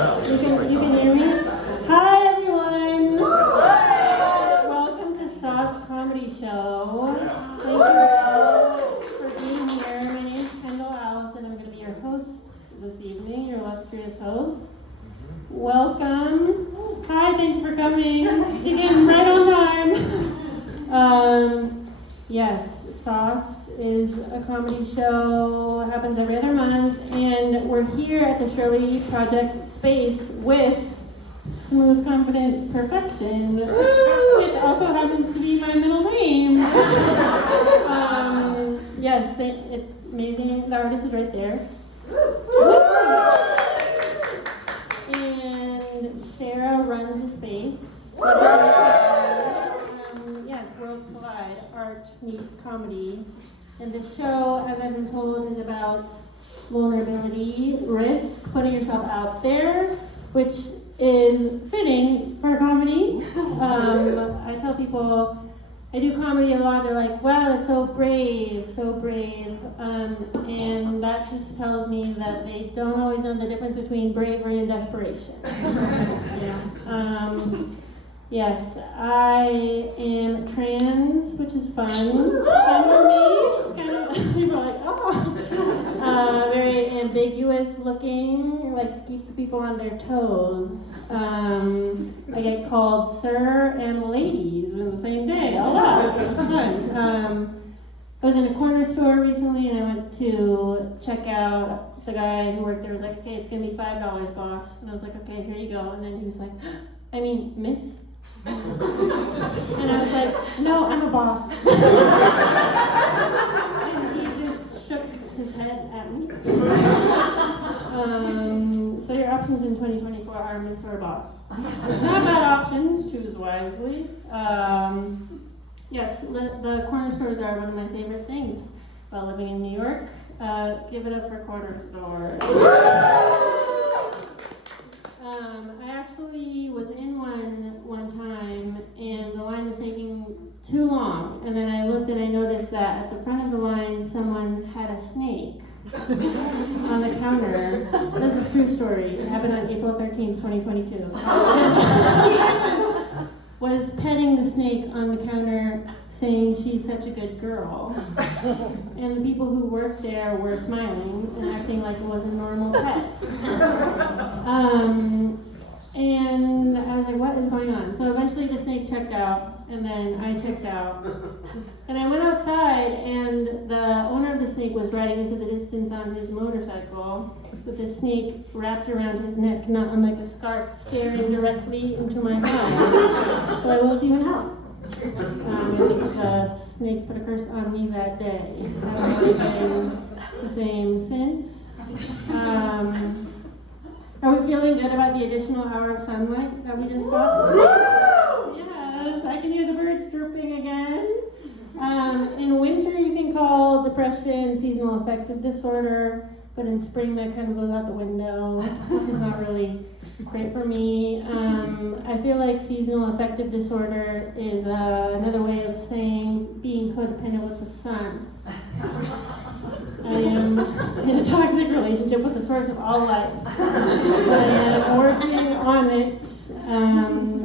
You can hear me? Hi everyone! Welcome to Sauce Comedy Show. Thank you all for being here. My name is Kendall Allison. I'm going to be your host this evening, your illustrious host. Welcome. Hi, thank you for coming. You came right on time. Yes, Sauce is a comedy show, happens every other month, and we're here at the Shirley Project space with Smooth Confident Perfection, which also happens to be my middle name. Yes, it's amazing. The artist is right there. And Sarah runs the space. Yes, Worlds Collide, art meets comedy. And the show, as I've been told, is about vulnerability, risk, putting yourself out there, which is fitting for comedy. I tell people, I do comedy a lot, they're like, wow, that's so brave, so brave. And that just tells me that they don't always know the difference between bravery and desperation. Yes, I am trans, which is fun. Fun for me. It's kind of, people are like, oh. Very ambiguous looking. I like to keep the people on their toes. I get called sir and ladies in the same day. A lot. It's fun. I was in a corner store recently and I went to check out. The guy who worked there was like, okay, it's going to be $5, boss. And I was like, okay, here you go. And then he was like, I mean, miss? And I was like, no, I'm a boss. And he just shook his head at me. So your options in 2024 are miss or boss. Not bad options, choose wisely. Yes, the corner stores are one of my favorite things while living in New York. Give it up for corner stores. I actually was in one time, and the line was taking too long. And then I looked and I noticed that at the front of the line, someone had a snake on the counter. This is a true story. It happened on April 13th, 2022. Was petting the snake on the counter, saying she's such a good girl. And the people who worked there were smiling and acting like it was a normal pet. And I was like, what is going on? So eventually the snake checked out, and then I checked out. And I went outside, and the owner of the snake was riding into the distance on his motorcycle with the snake wrapped around his neck, not unlike a scarf, staring directly into my eyes. So I was even help. I think the snake put a curse on me that day. I haven't been the same since. Are we feeling good about the additional hour of sunlight that we just got? Yes, I can hear the birds chirping again. In winter, you can call depression seasonal affective disorder, but in spring, that kind of goes out the window, which is not really great for me. I feel like seasonal affective disorder is another way of saying being codependent with the sun. I am in a toxic relationship with the source of all life. I am working on it.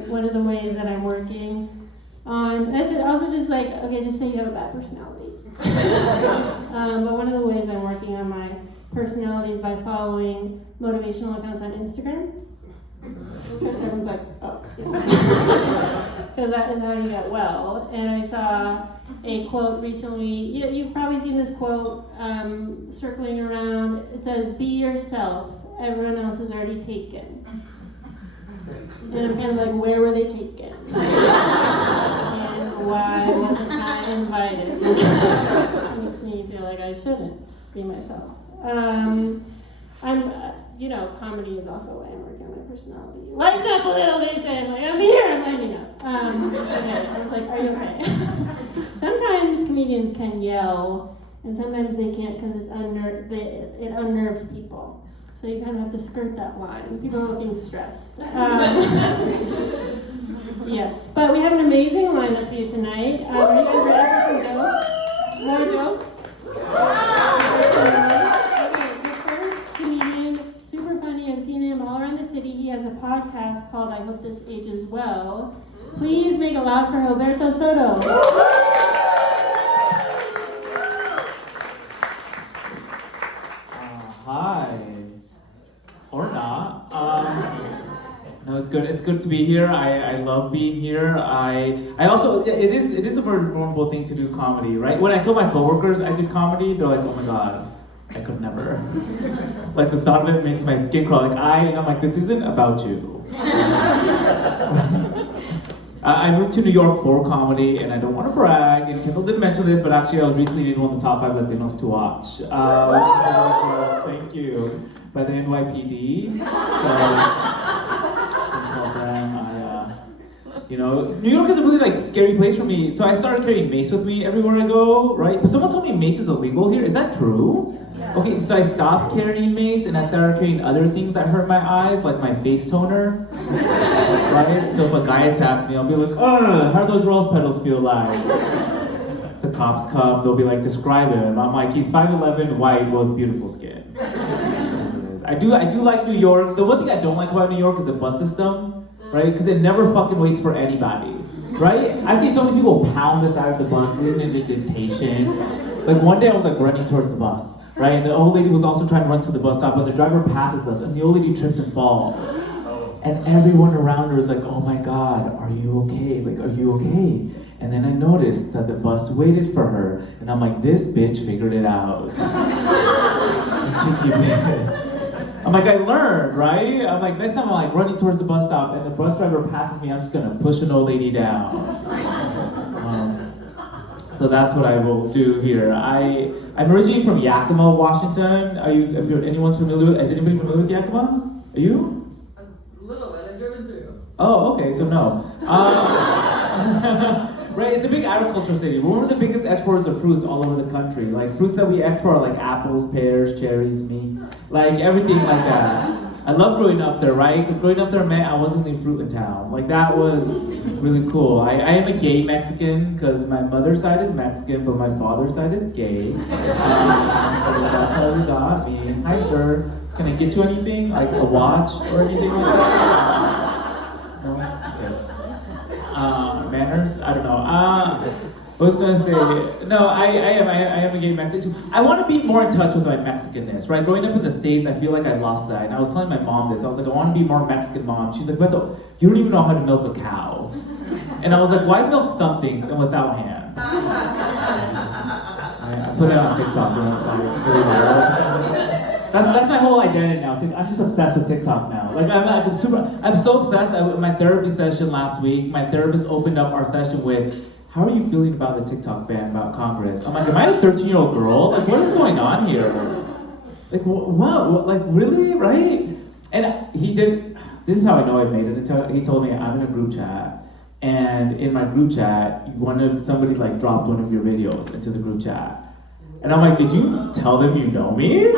One of the ways that I'm working on, that's it. Also just like, okay, just say you have a bad personality. But one of the ways I'm working on my personality is by following motivational accounts on Instagram. Everyone's like, oh, because that is how you get well. And I saw a quote recently. You've probably seen this quote circling around. It says, "Be yourself. Everyone else is already taken." And I'm kind of like, where were they taken? And why wasn't I invited? It makes me feel like I shouldn't be myself. Comedy is also a way I'm working on my personality. Life's not political, they say. I'm like, I'm here, I'm lining up. Okay, I was like, are you okay? Sometimes comedians can yell, and sometimes they can't because it unnerves people. So you kind of have to skirt that line. People are looking stressed. Yes, but we have an amazing lineup for you tonight. Are you guys ready for some jokes? More jokes? The first comedian, super funny, I've seen him all around the city. has a podcast called I Hope This Ages Well. Please make it loud for Gilberto Soto. Hi. Or not. No, it's good. It's good to be here. I love being here. I also it is a very vulnerable thing to do comedy, right? When I told my coworkers I did comedy, they're like, "Oh my god, I could never." Like the thought of it makes my skin crawl. And I'm like, this isn't about you. I moved to New York for comedy, and I don't want to brag. And Kendall didn't mention this, but actually, I was recently named one of the top 5 Latinos to watch. Thank you. By the NYPD. New York is a really scary place for me. So I started carrying mace with me everywhere I go, right? But someone told me mace is illegal here. Is that true? Yeah. Okay, so I stopped carrying mace and I started carrying other things that hurt my eyes, like my face toner, right? So if a guy attacks me, I'll be like, "Ugh, how do those rose petals feel like?" The cops come, they'll be like, "Describe him." I'm like, "He's 5'11", white, with beautiful skin." I do like New York. The one thing I don't like about New York is the bus system, right? Because it never fucking waits for anybody, right? I've seen so many people pound this out of the bus, leaving an indentation. Like one day I was running towards the bus, right? And the old lady was also trying to run to the bus stop, but the driver passes us, and the old lady trips and falls. And everyone around her is like, "Oh my god, are you okay? Are you okay?" And then I noticed that the bus waited for her, and I'm like, "This bitch figured it out." Cheeky bitch. I'm like, I learned, right? I'm like, next time I'm running towards the bus stop and the bus driver passes me, I'm just gonna push an old lady down. So that's what I will do here. I'm originally from Yakima, Washington. Anyone's familiar with? Is anybody familiar with Yakima? Are you? A little bit. I've driven through. Oh, okay. So no. Right, it's a big agricultural city. We're one of the biggest exporters of fruits all over the country. Fruits that we export are apples, pears, cherries, meat, everything like that. I love growing up there, right? Because growing up there meant I wasn't the fruit in town. That was really cool. I am a gay Mexican because my mother's side is Mexican, but my father's side is gay. So that's how we got me. Hi, sir. Can I get you anything? Like a watch or anything like that? No? Okay. Manners? I don't know. I was gonna say, no, I am a gay Mexican. I want to be more in touch with my Mexicanness, right? Growing up in the States, I feel like I lost that. And I was telling my mom this. I was like, I want to be more Mexican, Mom. She's like, Beto, you don't even know how to milk a cow. And I was like, why milk some things and without hands? I put it on TikTok. That's my whole identity now. See, I'm just obsessed with TikTok now. I'm so obsessed. My therapy session last week, my therapist opened up our session with, "How are you feeling about the TikTok ban about Congress?" I'm like, am I a 13-year-old girl? What is going on here? What? Really, right? And this is how I know I made it. He told me, I'm in a group chat, and in my group chat, somebody dropped one of your videos into the group chat. And I'm like, did you tell them you know me?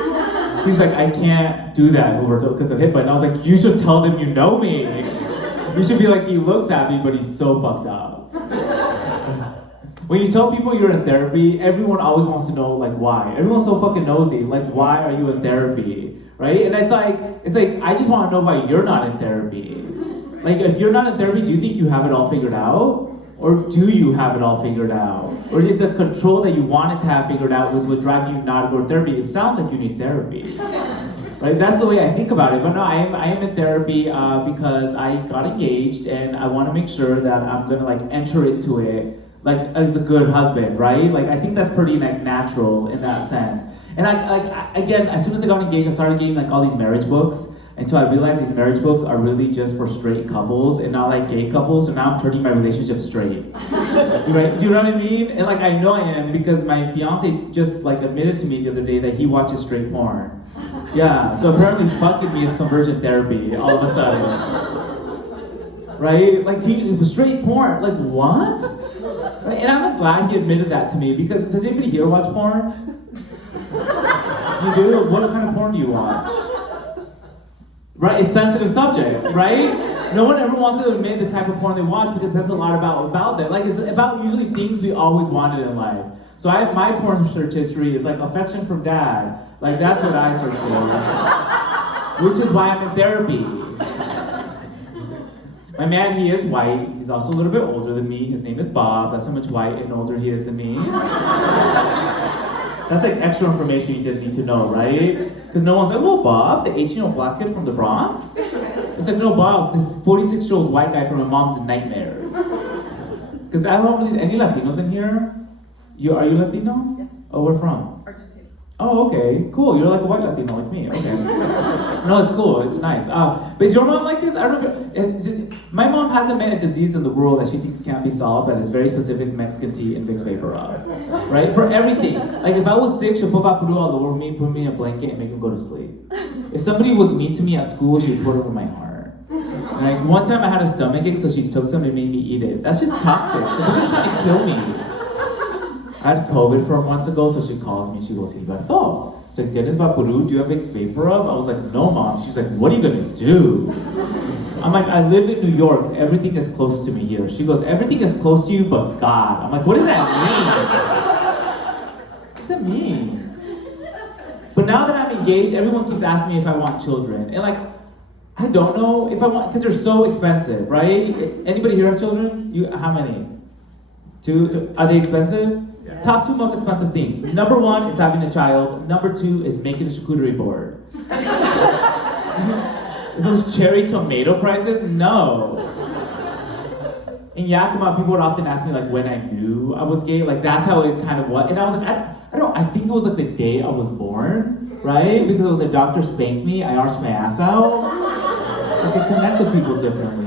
He's like, I can't do that, because of HIPAA. And I was like, you should tell them you know me. You should be like, he looks at me, but he's so fucked up. When you tell people you're in therapy, everyone always wants to know why. Everyone's so fucking nosy. Why are you in therapy? Right? And it's like I just want to know why you're not in therapy. If you're not in therapy, do you think you have it all figured out? Or do you have it all figured out? Or is the control that you wanted to have figured out was what driving you not to go to therapy? It sounds like you need therapy. Right? That's the way I think about it. But no, I am in therapy because I got engaged and I want to make sure that I'm going to enter into it as a good husband, right? I think that's pretty natural in that sense. And again, as soon as I got engaged, I started getting all these marriage books until I realized these marriage books are really just for straight couples and not gay couples. So now I'm turning my relationship straight. Right? Do you know what I mean? And I know I am because my fiance just admitted to me the other day that he watches straight porn. Yeah. So apparently fucking me is conversion therapy all of a sudden. Right? Straight porn. What? Right? And I'm glad he admitted that to me because does anybody here watch porn? You do? What kind of porn do you watch? Right, it's sensitive subject, right? No one ever wants to admit the type of porn they watch because it says a lot about them. It's about usually things we always wanted in life. So my porn search history is affection from dad. That's what I search for. Which is why I'm in therapy. My man, he is white. He's also a little bit older than me. His name is Bob. That's how much white and older he is than me. That's like extra information you didn't need to know, right? Because no one's like, oh, Bob, the 18-year-old black kid from the Bronx? It's like, no, Bob, this 46-year-old white guy from my mom's nightmares. Because I don't know any Latinos in here. Are you Latino? Yes. Oh, where from? Argentina. Oh, okay, cool. You're like a white Latino like me. Okay. No, it's cool. It's nice. But is your mom like this? I don't know. It's just, my mom hasn't met a disease in the world that she thinks can't be solved that is very specific Mexican tea and Vicks Vapor Rub. Right? For everything. Like if I was sick, she'd put Vaporub all over me, put me in a blanket, and make me go to sleep. If somebody was mean to me at school, she'd put it over my heart. Like one time I had a stomach ache, so she took some and made me eat it. That's just toxic. They're just trying to kill me. I had COVID for months ago, so she calls me. She goes, "Hey, oh, she's like, Dennis Vaporub, do you have Vicks Vapor Rub?" I was like, "No, Mom." She's like, "What are you gonna do?" I'm like, "I live in New York. Everything is close to me here." She goes, "Everything is close to you, but God." I'm like, "What does that mean? What does that mean?" But now that I'm engaged, everyone keeps asking me if I want children, and like, I don't know if I want because they're so expensive, right? Anybody here have children? How many? Two? Are they expensive? Yeah. Top 2 most expensive things. Number 1 is having a child. Number 2 is making a charcuterie board. Those cherry tomato prices? No. In Yakima, people would often ask me like when I knew I was gay. Like that's how it kind of was. And I was like, I don't know. I think it was like the day I was born, right? Because when the doctor spanked me, I arched my ass out. Like I connect with people differently.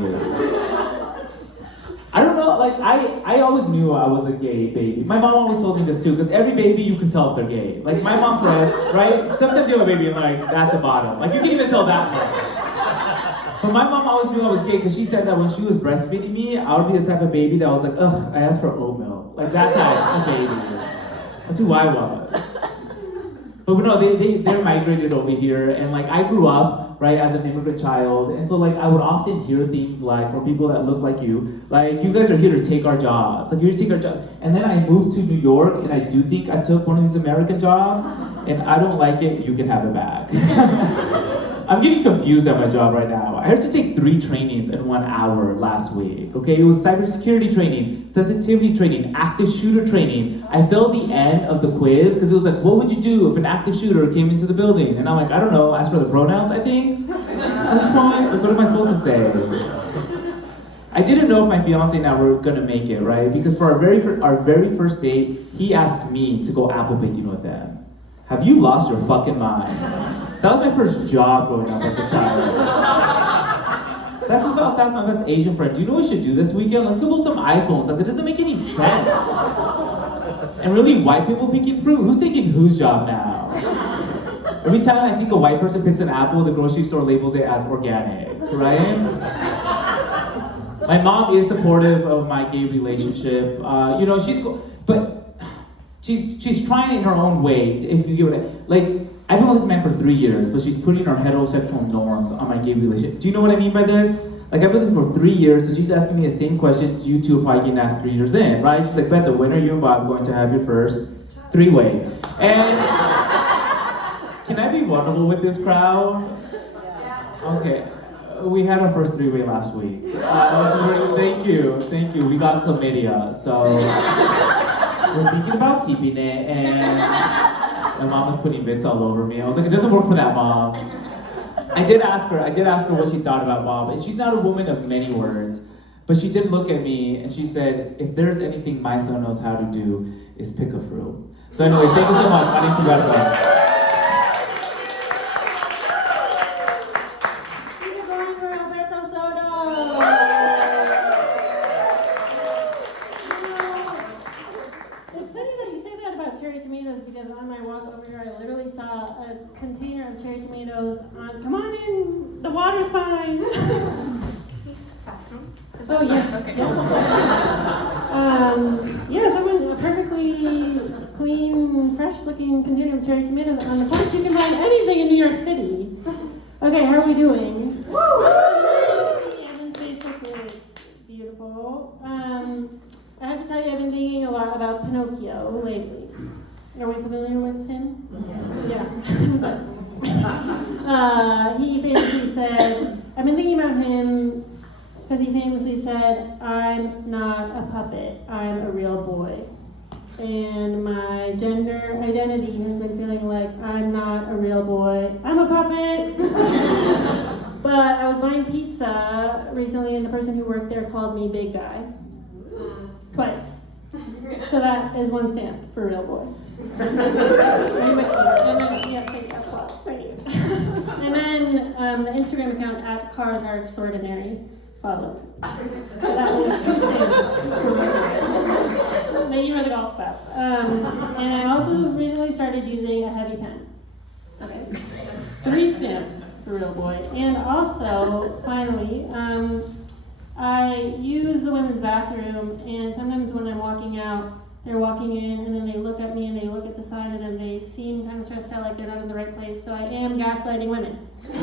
I don't know, like, I always knew I was a gay baby. My mom always told me this too, because every baby you can tell if they're gay. Like, my mom says, right, sometimes you have a baby and like, that's a bottom. Like, you can even tell that much. But my mom always knew I was gay, because she said that when she was breastfeeding me, I would be the type of baby that was like, ugh, I asked for oat milk. Like, that's how a baby. That's who I was. But no, they're migrated over here, and like, I grew up, right, as an immigrant child, and so like I would often hear things like from people that look like you guys are here to take our jobs, like you're here to take our jobs. And then I moved to New York, and I do think I took one of these American jobs, and I don't like it. You can have it back. I'm getting confused at my job right now. I had to take 3 trainings in 1 hour last week. Okay, it was cybersecurity training, sensitivity training, active shooter training. I failed the end of the quiz because it was like, what would you do if an active shooter came into the building? And I'm like, I don't know, ask for the pronouns, I think. At this point, like, what am I supposed to say? I didn't know if my fiance and I were gonna make it, right? Because for our very first date, he asked me to go apple picking with him. Have you lost your fucking mind? That was my first job growing up as a child. That's what I was asking my best Asian friend. Do you know what we should do this weekend? Let's go build some iPhones. Like, that doesn't make any sense. And really, white people picking fruit? Who's taking whose job now? Every time I think a white person picks an apple, the grocery store labels it as organic, right? My mom is supportive of my gay relationship. You know, she's cool, but she's trying it in her own way. If you get what like, I've been with this man for 3 years, but she's putting her heterosexual norms on my gay relationship. Do you know what I mean by this? Like, I've been with this for 3 years, and she's asking me the same questions you two are probably getting asked 3 years in, right? She's like, Beto, when are you and Bob going to have your first 3-way? And can I be vulnerable with this crowd? Okay. We had our first 3-way last week. Thank you. We got chlamydia, so we're thinking about keeping it, and my mom was putting Vicks all over me. I was like, it doesn't work for that, Mom. I did ask her what she thought about Bob, and she's not a woman of many words, but she did look at me, and she said, if there's anything my son knows how to do, is pick a fruit. So anyways, thank you so much. My name's Roberto. Container of cherry tomatoes on. Come on in. The water's fine. Bathroom? Oh yes. Okay. Yes. Yeah, someone a perfectly clean, fresh-looking container of cherry tomatoes on the porch. You can find anything in New York City. Okay, how are we doing? Woo! Evan's Facebook is beautiful. I have to tell you, I've been thinking a lot about Pinocchio lately. Are we familiar with him? Yeah. He famously said, I've been thinking about him because he famously said, I'm not a puppet, I'm a real boy. And my gender identity has been feeling like I'm not a real boy, I'm a puppet. But I was buying pizza recently and the person who worked there called me big guy. Twice. So that is one stamp for real boy. And then, yeah, thank you, well, thank you. And then the Instagram account at Cars Are Extraordinary, follow. So that was 2 stamps for real boy. Thank you for the golf clap. And I also recently started using a heavy pen. Okay. 3 stamps for real boy. And also, finally, I use the women's bathroom, and sometimes when I'm walking out, they're walking in, and then they look at me, and they look at the sign, and then they seem kind of stressed out, like they're not in the right place, so I am gaslighting women. 4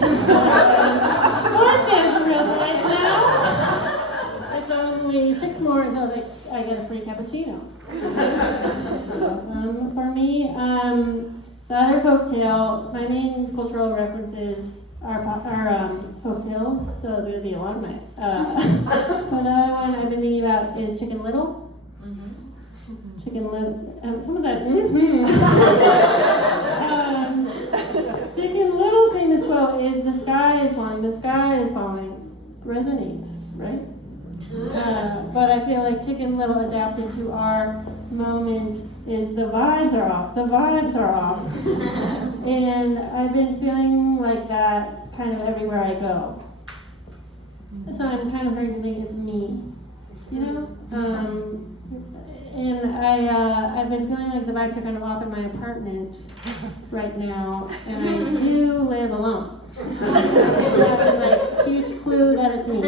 stamps for real boy. Now, it's only 6 more until I get a free cappuccino. For me, the other folktale, my main cultural references are folktales, so there's going to be a lot of my. But the other one I've been thinking about is Chicken Little. Chicken Little, some of that. Chicken Little's famous quote is, "The sky is falling, the sky is falling." Resonates, right? But I feel like Chicken Little adapted to our moment is the vibes are off, the vibes are off. And I've been feeling like that kind of everywhere I go. So I'm kind of starting to think it's me, you know? And I've been feeling like the vibes are kind of off in my apartment right now, and I do live alone. That is like a huge clue that it's me.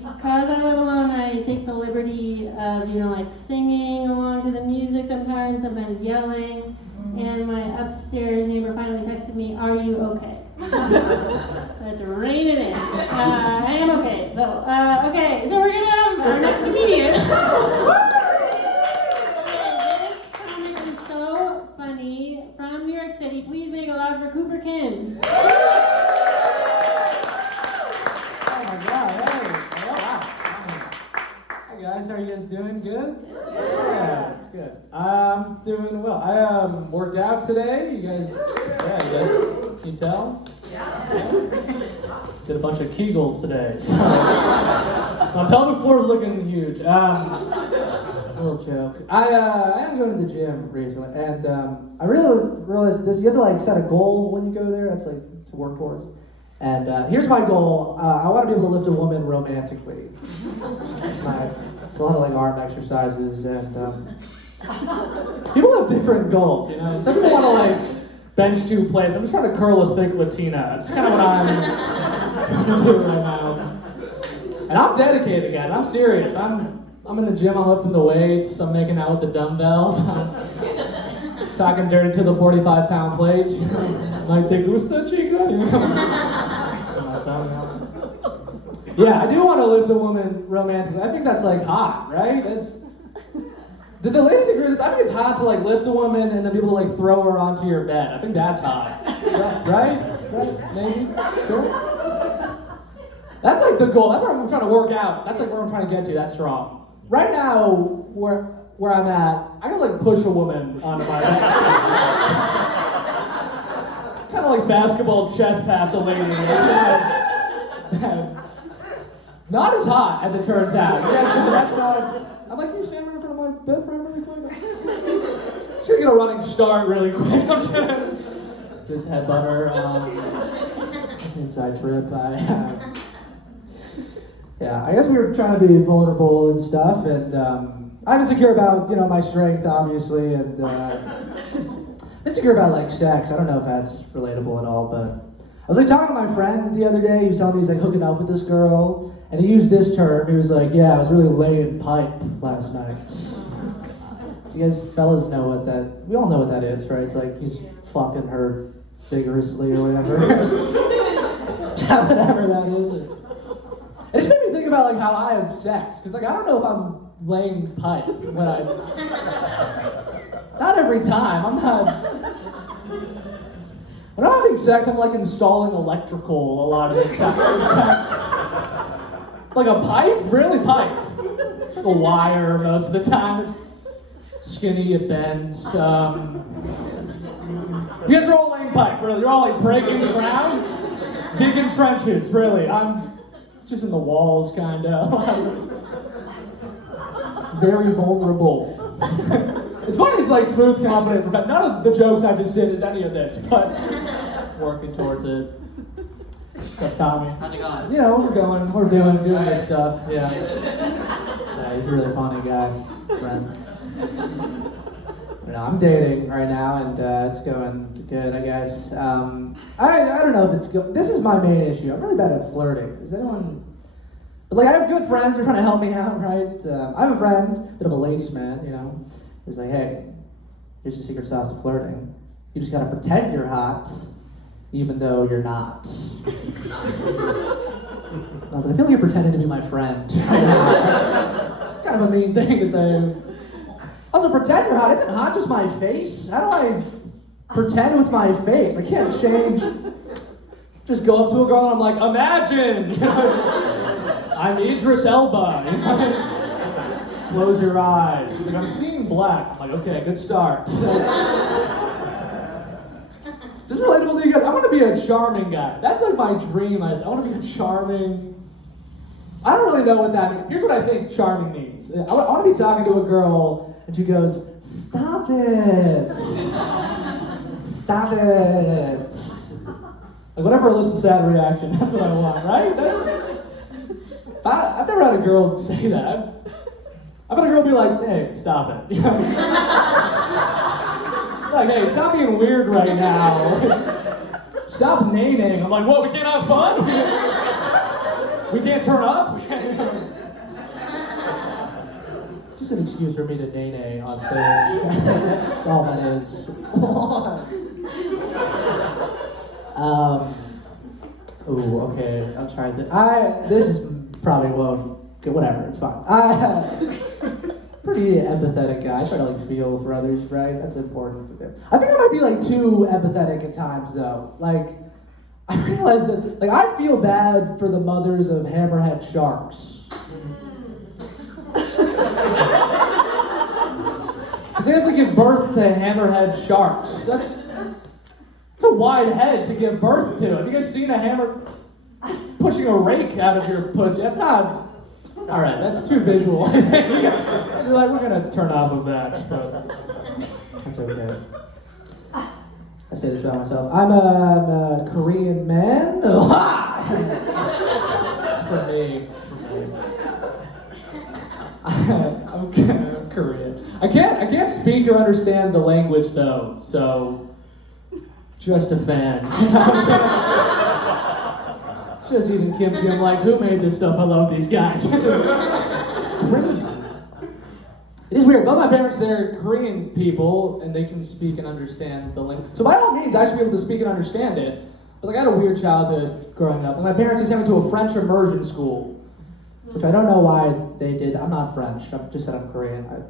Because I live alone, I take the liberty of, like singing along to the music sometimes yelling. And my upstairs neighbor finally texted me, "Are you okay?" So I had to rein it in. I am okay, though. Okay, so we're gonna have our next comedian. This comic is so funny. From New York City, please make it loud for Cooper Kin. Oh my God, hey. Oh, wow. Hey guys, how are you guys doing? Good? Yeah, it's good. I'm doing well. I worked out today. You guys, can you tell? Yeah. Did a bunch of Kegels today. So my pelvic floor is looking huge. Little joke. I am going to the gym recently, and I really realized this. You have to like set a goal when you go there. That's like to work towards. And here's my goal. I want to be able to lift a woman romantically. It's a lot of like arm exercises, and people have different goals, Some people want to like bench 2 plates. I'm just trying to curl a thick Latina. That's kind of what I'm trying to do right now. And I'm dedicated, guys. I'm serious. I'm in the gym. I'm lifting the weights. I'm making out with the dumbbells. I'm talking dirty to the 45-pound plates. Like, ¿te gusta, chica? Yeah, I do want to lift a woman romantically. I think that's like hot, right? Did the ladies agree with this? I think it's hot to like lift a woman and then be able to like throw her onto your bed. I think that's hot. Right? Maybe? Sure? That's like the goal. That's where I'm trying to work out. That's like where I'm trying to get to. That's strong. Right now, where I'm at, I can like push a woman onto my bed. Kind of like basketball chest pass a lady. Not as hot as it turns out. That's not. I'm like, can you stand right in front of my bed frame really quick? Just gonna get a running start really quick. Just headbutt her. Inside trip. Yeah, I guess we were trying to be vulnerable and stuff, and I'm insecure about my strength, obviously, and insecure about like sex. I don't know if that's relatable at all, but I was like talking to my friend the other day. He was telling me he's like hooking up with this girl, and he used this term. He was like, "Yeah, I was really laying pipe last night." You guys, fellas, know what that? We all know what that is, right? It's like he's fucking her vigorously or whatever. Whatever that is. It just made me think about like how I have sex, because like I don't know if I'm laying pipe when I. Not every time. I'm not. When I'm having sex, I'm like installing electrical a lot of the time. Like a pipe? Really, pipe? It's like a wire most of the time. Skinny, it bends. You guys are all laying pipe, really. You're all like breaking the ground, digging trenches, really. I'm just in the walls, kind of. Very vulnerable. It's funny, it's like smooth, confident, perfect. None of the jokes I just did is any of this, but working towards it. What's up, Tommy? How's it going? You know, we're doing good Alright. stuff. Yeah. He's a really funny guy, friend. I'm dating right now, and it's going good, I guess. I don't know if it's good. This is my main issue. I'm really bad at flirting. Is anyone? But like, I have good friends who are trying to help me out, right? I have a friend, bit of a ladies' man, you know, who's like, hey, here's the secret sauce to flirting. You just gotta pretend you're hot, even though you're not. I was like, I feel like you're pretending to be my friend. That's kind of a mean thing to say. Also, pretend you're hot. Isn't hot just my face? How do I pretend with my face? I can't change. Just go up to a girl and I'm like, imagine! You know, I'm Idris Elba. You know? Close your eyes. She's like, I'm seeing black. I'm like, okay, good start. Is this relatable to you guys? I want to be a charming guy. That's like my dream. I want to be a charming... I don't really know what that means. Here's what I think charming means. I want to be talking to a girl and she goes, stop it. Stop it. Like whenever elicits that reaction, that's what I want, right? I've never had a girl say that. I've had a girl be like, hey, stop it. You know? Like, hey, stop being weird right now. Stop naying. I'm like, what, we can't have fun? We can't turn up? We can't... It's just an excuse for me to nay on stage. That's all that is. Ooh, okay, I'll try this. This is probably won't, whatever, it's fine. Pretty empathetic guy. I try to like feel for others, right? That's important to do. I think I might be like too empathetic at times though. Like, I realize this, like I feel bad for the mothers of hammerhead sharks. Because they have to give birth to hammerhead sharks. That's a wide head to give birth to. Have you guys seen a hammer pushing a rake out of your pussy? That's not... All right, that's too visual, I think. You're like, we're going to turn off of that, but that's okay. I say this about myself. I'm a Korean man. It's for me. I'm Korean. I can't speak or understand the language though, so just a fan. Just eating kimchi. I'm like, who made this stuff? I love these guys. This is crazy. It is weird, but my parents, they're Korean people, and they can speak and understand the language. So by all means, I should be able to speak and understand it. But like, I had a weird childhood growing up, and my parents, they sent me to a French immersion school, which I don't know why they did. I'm not French. I just said I'm Korean. I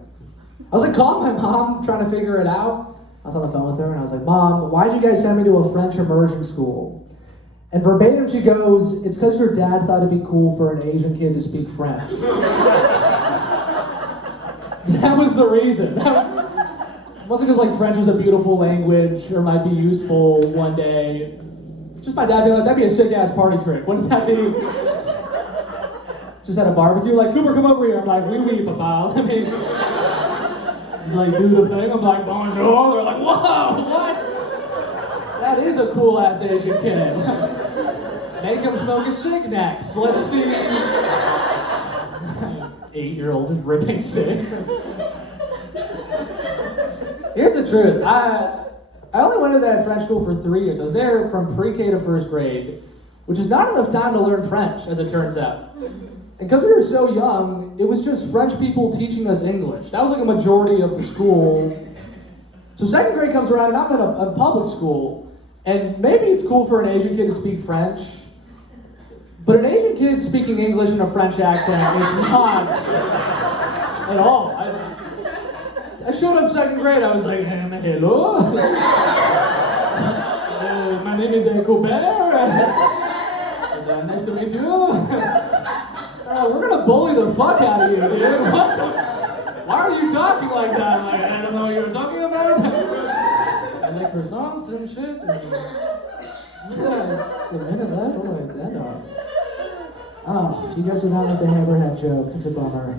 was like calling my mom, trying to figure it out. I was on the phone with her, and I was like, Mom, why'd you guys send me to a French immersion school? And verbatim, she goes, it's because your dad thought it'd be cool for an Asian kid to speak French. That was the reason. It wasn't because like French was a beautiful language or might be useful one day. Just my dad being like, that'd be a sick ass party trick. Wouldn't that be? Just at a barbecue, like, Cooper, come over here. I'm like, oui, papa. Let me like do the thing. I'm like, bonjour. They're like, whoa, what? That is a cool ass Asian kid. Make him smoke a cig next. Let's see. 8-year-old is ripping cigs. Here's the truth. I only went to that French school for 3 years. I was there from pre-K to first grade, which is not enough time to learn French, as it turns out. And because we were so young, it was just French people teaching us English. That was like a majority of the school. So second grade comes around, and I'm in a public school, and maybe it's cool for an Asian kid to speak French, but an Asian kid speaking English in a French accent is not at all. I showed up second grade, I was like, hello? My name is Colbert. Nice to meet you. We're gonna bully the fuck out of you, dude. What? Why are you talking like that? Like, I don't know what you're talking about. I like croissants and shit. The minute that, what do I end on? Oh, you guys did not like the hammerhead joke. It's a bummer.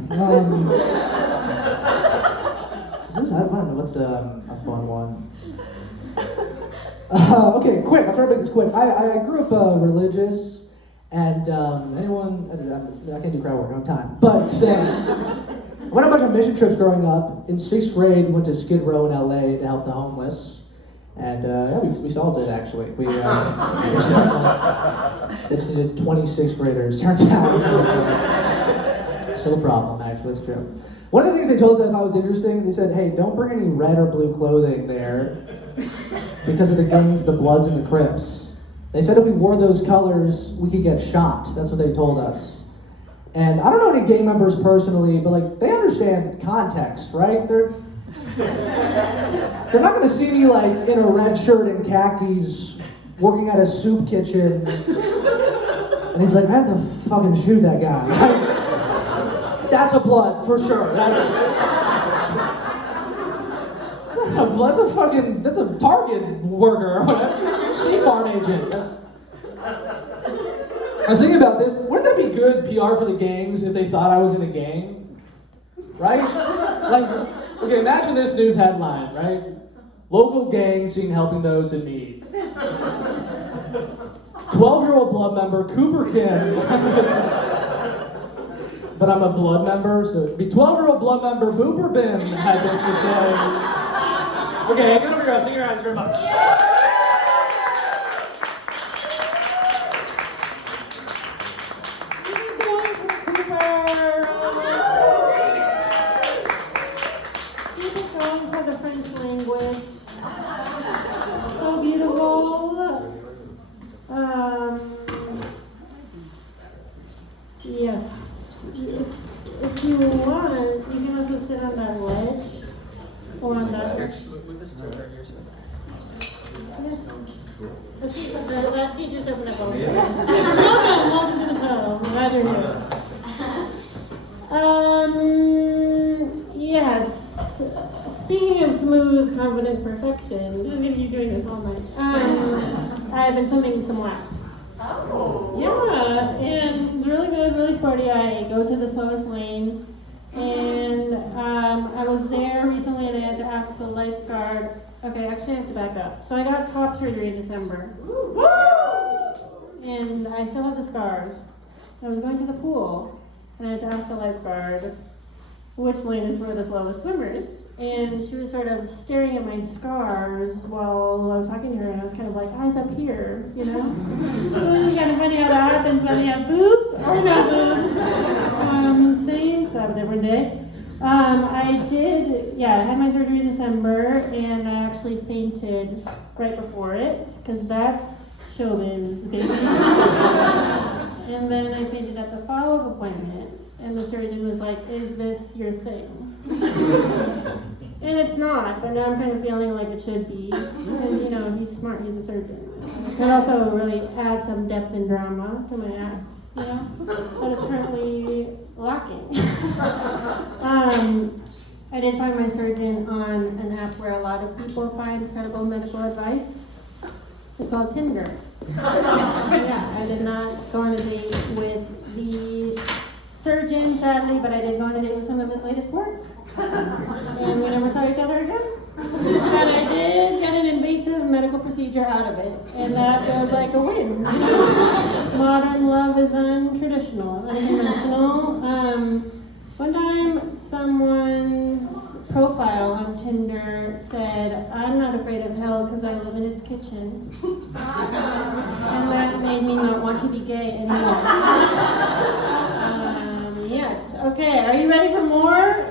Is this, I don't know, what's a fun one? Okay, quick, I'll try to make this quick. I grew up religious, and anyone, I can't do crowd work, I don't have time. But I went on a bunch of mission trips growing up. In 6th grade, we went to Skid Row in LA to help the homeless. And yeah, we solved it actually. We just needed 26 graders, turns out. Still a problem, actually, it's true. One of the things they told us that if I was interesting, they said, hey, don't bring any red or blue clothing there because of the gangs, the Bloods, and the Crips. They said if we wore those colors, we could get shot. That's what they told us. And I don't know any gang members personally, but like they understand context, right? They're not gonna see me like in a red shirt and khakis working at a soup kitchen. And he's like, I have to fucking shoot that guy. That's a Blood, for sure. That's a Target worker or whatever. State Farm agent. I was thinking about this. Wouldn't that be good PR for the gangs if they thought I was in a gang? Right? Like, okay, imagine this news headline, right? Local gang seen helping those in need. 12-year-old Blood member Cooper Kim. But I'm a Blood member, so it'd be 12-year-old Blood member Booper Bim had this to say. Okay, get over here, sing your eyes very much. So beautiful. Yes. If you want, you can also sit on that ledge or on that. Yes. That seat just opened up over here. Welcome to the show. I'm glad you're here. Yes. Speaking of smooth, confident perfection, just gonna keep doing this all night. I've been swimming some laps. Oh. Yeah, and it's really good, really sporty. I go to the slowest lane, and I was there recently, and I had to ask the lifeguard. Okay, actually, I have to back up. So I got top surgery in December. Woo! And I still have the scars. I was going to the pool, and I had to ask the lifeguard which lane is for the slowest swimmers. And she was sort of staring at my scars while I was talking to her, and I was kind of like, eyes up here, you know? So it's kind of funny how that happens when you have boobs or no boobs. Same stuff, different day. I had my surgery in December, and I actually fainted right before it, because that's showbiz, baby. And then I fainted at the follow-up appointment, and the surgeon was like, is this your thing? And it's not, but now I'm kind of feeling like it should be. And you know, he's smart, he's a surgeon. It also really adds some depth and drama to my act, you know? But it's currently lacking. I did find my surgeon on an app where a lot of people find credible medical advice. It's called Tinder. Yeah, I did not go on a date with the surgeon, sadly, but I did go on a date with some of his latest work. And we never saw each other again. But I did get an invasive medical procedure out of it, and that feels like a win. Modern love is untraditional, unconventional. One time, someone's profile on Tinder said, I'm not afraid of hell because I live in its kitchen. And that made me not want to be gay anymore. Yes. Okay, are you ready for more?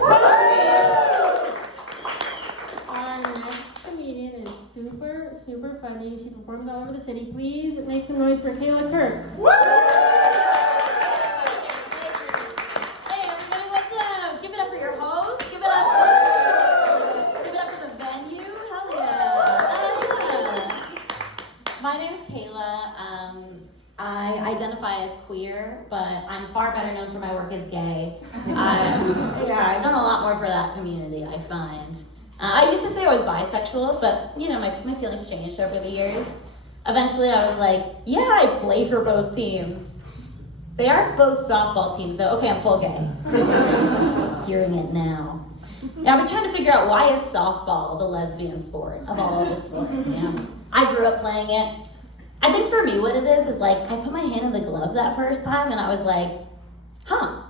Our next comedian is super, super funny. She performs all over the city. Please make some noise for Kayla Kirk. Hey everybody, what's up? Give it up for your host. Give it up. Give it up for the venue. Hell yeah. My name is Kayla. I identify as queer, but I'm far better known for my work as gay. I've done a lot more for that community, I find. I used to say I was bisexual, but you know, my feelings changed over the years. Eventually I was like, yeah, I play for both teams. They are both softball teams though. Okay, I'm full gay. Hearing it now. Yeah, I've been trying to figure out why is softball the lesbian sport of all of the sports, you know? I grew up playing it. I think for me what it is like, I put my hand in the glove that first time and I was like, huh.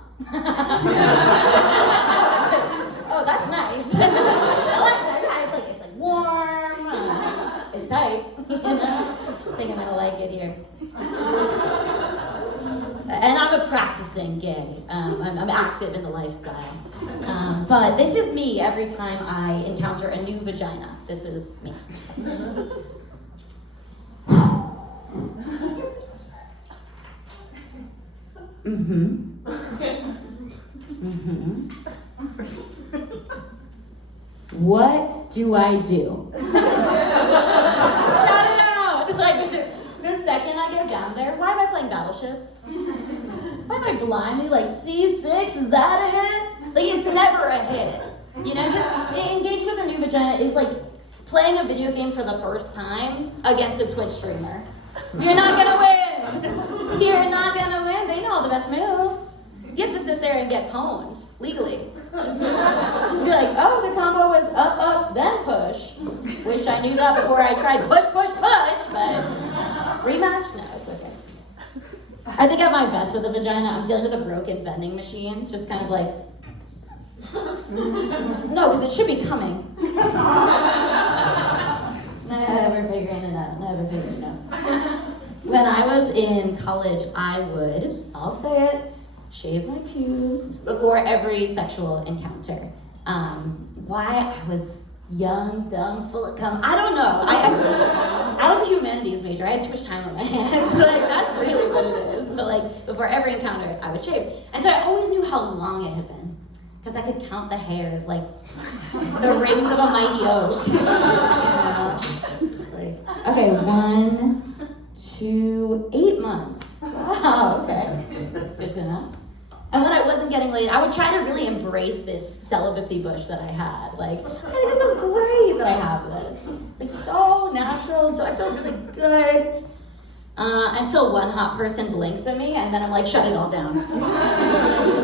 Oh, that's nice. I like that. Yeah, it's like warm, it's tight, you know? I think I'm gonna like it here. And I'm a practicing gay. I'm active in the lifestyle. But this is me every time I encounter a new vagina. This is me. What do I do? Shout it out! Like, the second I get down there, why am I playing Battleship? Why am I blindly like, C6, is that a hit? Like, it's never a hit. You know, because engaging with a new vagina is like playing a video game for the first time against a Twitch streamer. You're not gonna win! You're not gonna win. They know all the best moves. You have to sit there and get pwned, legally. Just be like, oh, the combo was up, up, then push. Wish I knew that before I tried push, push, push, but rematch? No, it's okay. I think at my best with a vagina, I'm dealing with a broken vending machine, just kind of like, no, because it should be coming. Never figuring it out, never figuring it out. When I was in college, I would, I'll say it, shave my pubes before every sexual encounter. Why? I was young, dumb, full of cum. I don't know. I was a humanities major. I had too much time on my hands. Like, that's really what it is. But like, before every encounter, I would shave. And so I always knew how long it had been. Because I could count the hairs, like the rings of a mighty oak. It's like, okay, 1, 2, 8 months. Wow, okay. Good to know. And when I wasn't getting laid, I would try to really embrace this celibacy bush that I had. Like, hey, this is great that I have this. It's like so natural, so I feel really good. Until one hot person blinks at me, and then I'm like, shut it all down.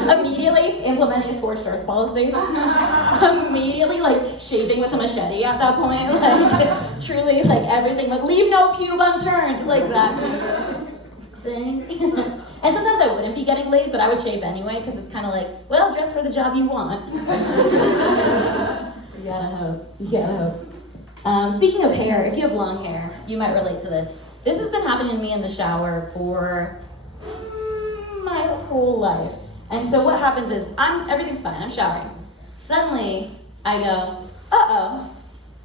Immediately implementing a scorched earth policy. Immediately like shaving with a machete at that point. Like truly like everything, like leave no pube unturned, like that thing. And sometimes I wouldn't be getting laid, but I would shave anyway, because it's kind of like, well, dress for the job you want. You gotta hope, you gotta hope. Speaking of hair, if you have long hair, you might relate to this. This has been happening to me in the shower for my whole life. And so what happens is, everything's fine, I'm showering. Suddenly, I go, uh-oh,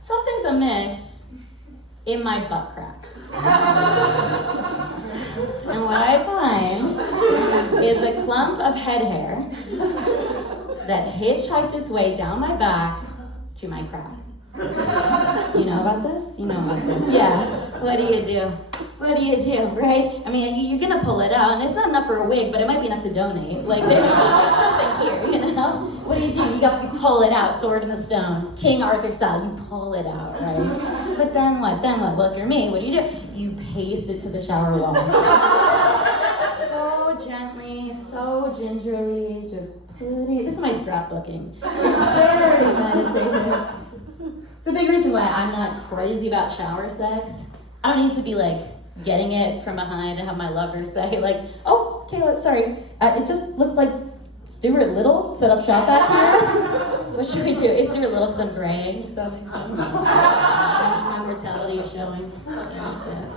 something's amiss in my butt crack. And what I find is a clump of head hair that hitchhiked its way down my back to my crack. You know about this? You know about this. Yeah. What do you do? What do you do, right? I mean, you're gonna pull it out, and it's not enough for a wig, but it might be enough to donate. Like, there's something here, you know? What do? You pull it out, sword in the stone, King Arthur style, you pull it out, right? But then what? Well, if you're me, what do? You paste it to the shower wall. So gently, so gingerly, just put it, this is my scrapbooking. It's very meditative. It's a big reason why I'm not crazy about shower sex. I don't need to be like getting it from behind and have my lover say like, oh, Kayla, sorry, it just looks like Stuart Little set up shop back here. What should we do? It's Stuart Little because I'm graying, if that makes sense. My mortality is showing. I understand.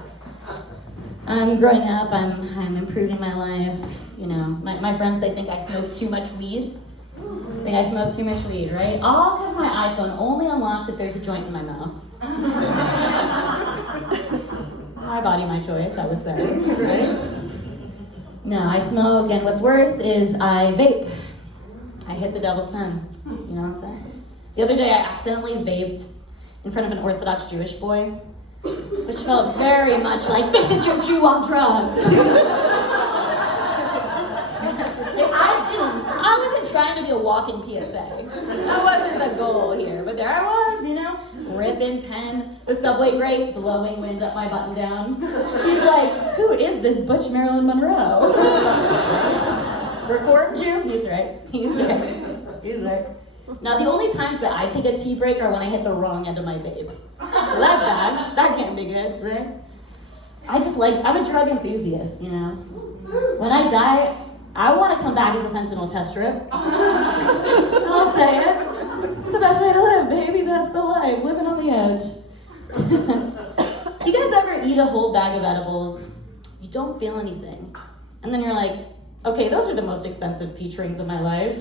I'm growing up, I'm improving my life. You know, my friends, they think I smoke too much weed. Think I smoke too much weed, right? All because my iPhone only unlocks if there's a joint in my mouth. My body, my choice, I would say, right? No, I smoke, and what's worse is I vape. I hit the devil's pen, you know what I'm saying? The other day I accidentally vaped in front of an Orthodox Jewish boy. which felt very much like, this is your Jew on drugs. I wasn't trying to be a walking PSA. That wasn't the goal here. But there I was, ripping pen, the subway grate, blowing wind up my button down. He's like, who is this Butch Marilyn Monroe? Reformed Jew? He's right. He's right. Now, the only times that I take a tea break are when I hit the wrong end of my vape. So that's bad. That can't be good, right? I'm a drug enthusiast, When I die, I want to come back as a fentanyl test strip. I'll say it. It's the best way to live, baby. That's the life. Living on the edge. You guys ever eat a whole bag of edibles? You don't feel anything. And then you're like, okay, those are the most expensive peach rings of my life.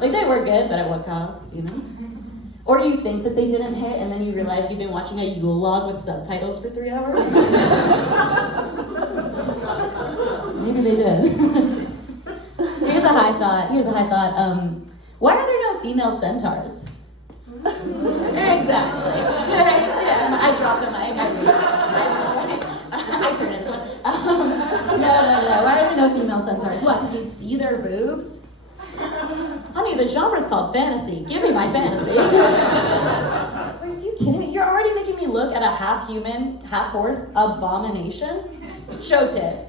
Like, they were good, but at what cost, Or you think that they didn't hit, and then you realize you've been watching a Yule log with subtitles for 3 hours? Maybe they did. Here's a high thought. Why are there no female centaurs? Exactly. Yeah, I dropped the mic. I turned into one. No. Why are there no female centaurs? What, because we'd see their boobs? Honey, the genre's called fantasy. Give me my fantasy. Are you kidding me? You're already making me look at a half-human, half-horse abomination? Show tit.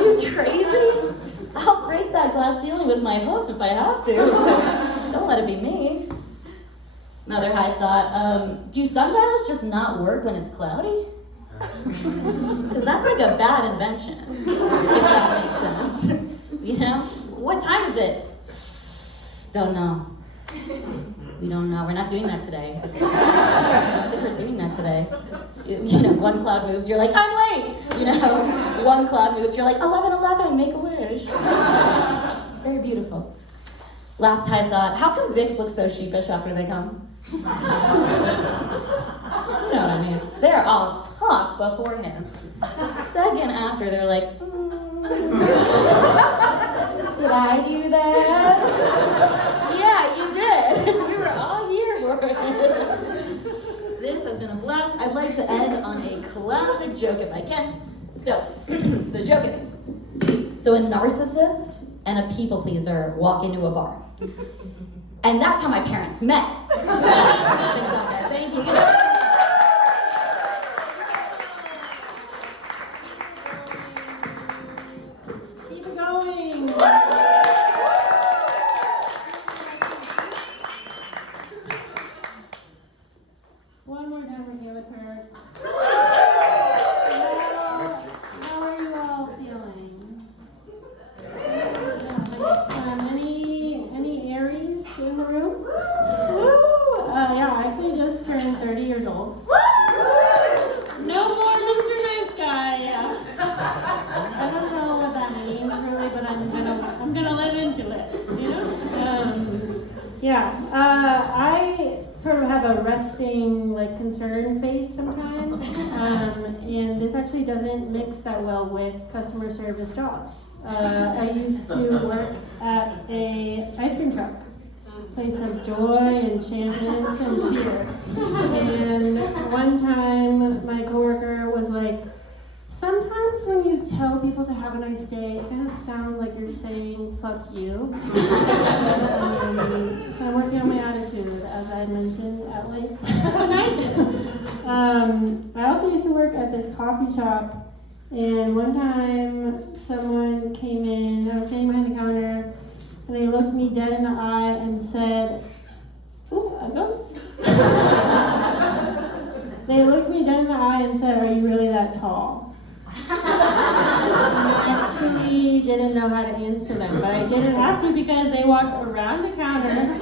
You crazy? I'll break that glass ceiling with my hoof if I have to. Don't let it be me. Another high thought, do sundials just not work when it's cloudy? Because that's like a bad invention, if that makes sense. What time is it? Don't know. We don't know. We're not doing that today. I don't think we're doing that today. One cloud moves, you're like, I'm late. One cloud moves, you're like, 11:11, make a wish. Very beautiful. Last high thought, how come dicks look so sheepish after they come? You know what I mean? They're all talk beforehand. Second after, they're like, did I do that? Yeah, you did. We were all here for it. This has been a blast. I'd like to end on a classic joke if I can. So, the joke is, so a narcissist and a people pleaser walk into a bar. And that's how my parents met. Thanks a lot, guys. Thank you. Keep it going. One more time for Caleb Kirk. How are you all feeling? Any Aries in the room? I actually just turned 30 years old. No more Mr. Nice Guy. Yeah. I don't know what that means really, but I'm gonna live into it. I sort of have a resting, concern face sometimes, and this actually doesn't mix that well with customer service jobs. I used to work at a ice cream truck, place of joy and champions and cheer. And one time my coworker was like, sometimes when you tell people to have a nice day, it kind of sounds like you're saying, fuck you. So I'm working on my attitude, as I mentioned at length tonight. I also used to work at this coffee shop, and one time someone came in, I was sitting behind the counter, and they looked me dead in the eye and said, ooh, a ghost? They looked me dead in the eye and said, are you really that tall? I actually didn't know how to answer them, but I didn't have to because they walked around the counter,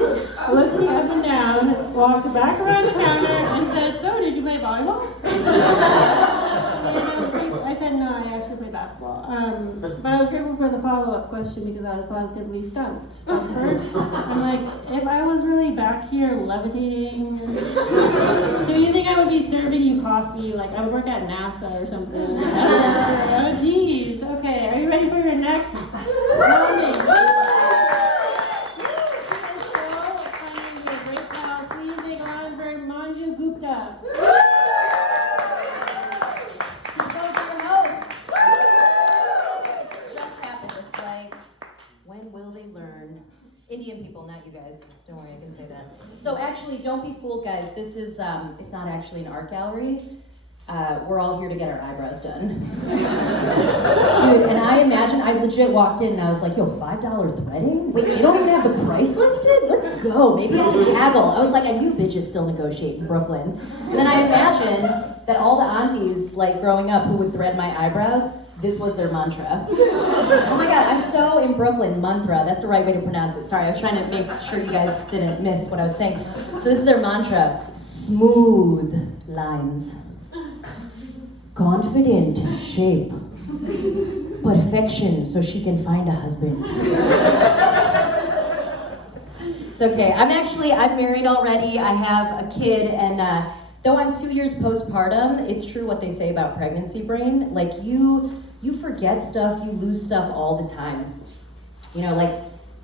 looked me up and down, walked back around the counter, and said, so, did you play volleyball? And I said, no, I actually play basketball. But I was grateful for the follow-up question because I was positively stumped. At first, I'm like, if I was really back here levitating, do you think I would be serving you coffee? Like, I would work at NASA or something. Oh, geez. Okay, are you ready for your next moment? Please make a round for Manju Gupta. guys. Don't worry, I can say that. So actually, don't be fooled, guys. This is, it's not actually an art gallery. We're all here to get our eyebrows done. Dude, and I legit walked in and I was like, yo, $5 threading? Wait, you don't even have the price listed? Let's go, maybe I can haggle. I was like, I knew bitches still negotiate in Brooklyn. And then I imagined that all the aunties, like growing up, who would thread my eyebrows, this was their mantra. Oh my God, I'm so in Brooklyn, mantra. That's the right way to pronounce it. Sorry, I was trying to make sure you guys didn't miss what I was saying. So this is their mantra: smooth lines, confident shape, perfection so she can find a husband. It's okay, I'm married already, I have a kid, and though I'm 2 years postpartum, it's true what they say about pregnancy brain. Like you forget stuff, you lose stuff all the time. You know, like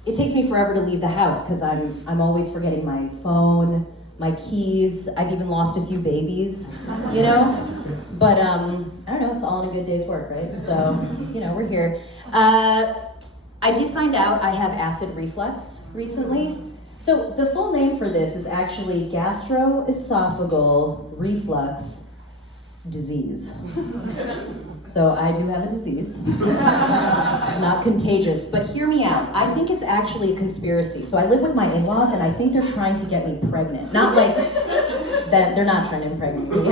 it takes me forever to leave the house because I'm always forgetting my phone, my keys. I've even lost a few babies, you know? But I don't know, it's all in a good day's work, right? So, you know, we're here. I did find out I have acid reflux recently. So the full name for this is actually gastroesophageal reflux disease. So I do have a disease. It's not contagious, but hear me out. I think it's actually a conspiracy. So I live with my in-laws and I think they're trying to get me pregnant. Not like that, they're not trying to impregnate me.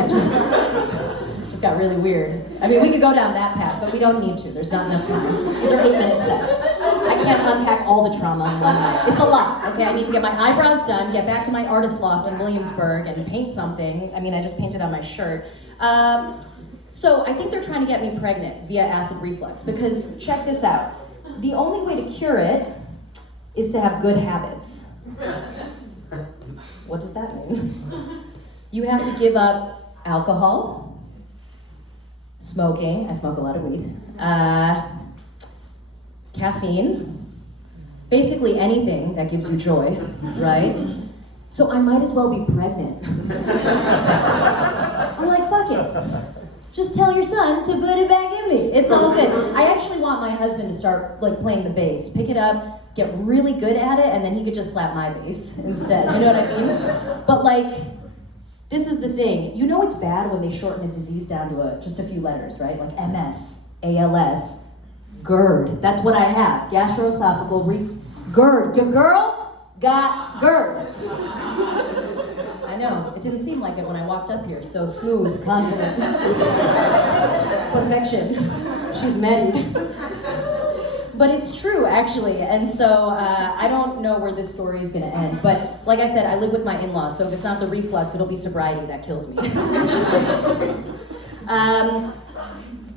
Just got really weird. I mean, we could go down that path, but we don't need to. There's not enough time. These are 8-minute sets. I can't unpack all the trauma in one night. It's a lot, okay? I need to get my eyebrows done, get back to my artist loft in Williamsburg, and paint something. I mean, I just painted on my shirt. So I think they're trying to get me pregnant via acid reflux, because check this out. The only way to cure it is to have good habits. What does that mean? You have to give up alcohol, smoking, I smoke a lot of weed, caffeine, basically anything that gives you joy, right? So I might as well be pregnant. I'm like, fuck it. Just tell your son to put it back in me. It's all good. I actually want my husband to start like playing the bass, pick it up, get really good at it, and then he could just slap my bass instead. You know what I mean? But like, this is the thing. You know it's bad when they shorten a disease down to just a few letters, right? Like MS, ALS, GERD. That's what I have. Gastroesophageal GERD. Your girl got GERD. I know, it didn't seem like it when I walked up here. So smooth, confident. Perfection. She's married. But it's true, actually. And so I don't know where this story is going to end. But like I said, I live with my in-laws. So if it's not the reflux, it'll be sobriety that kills me.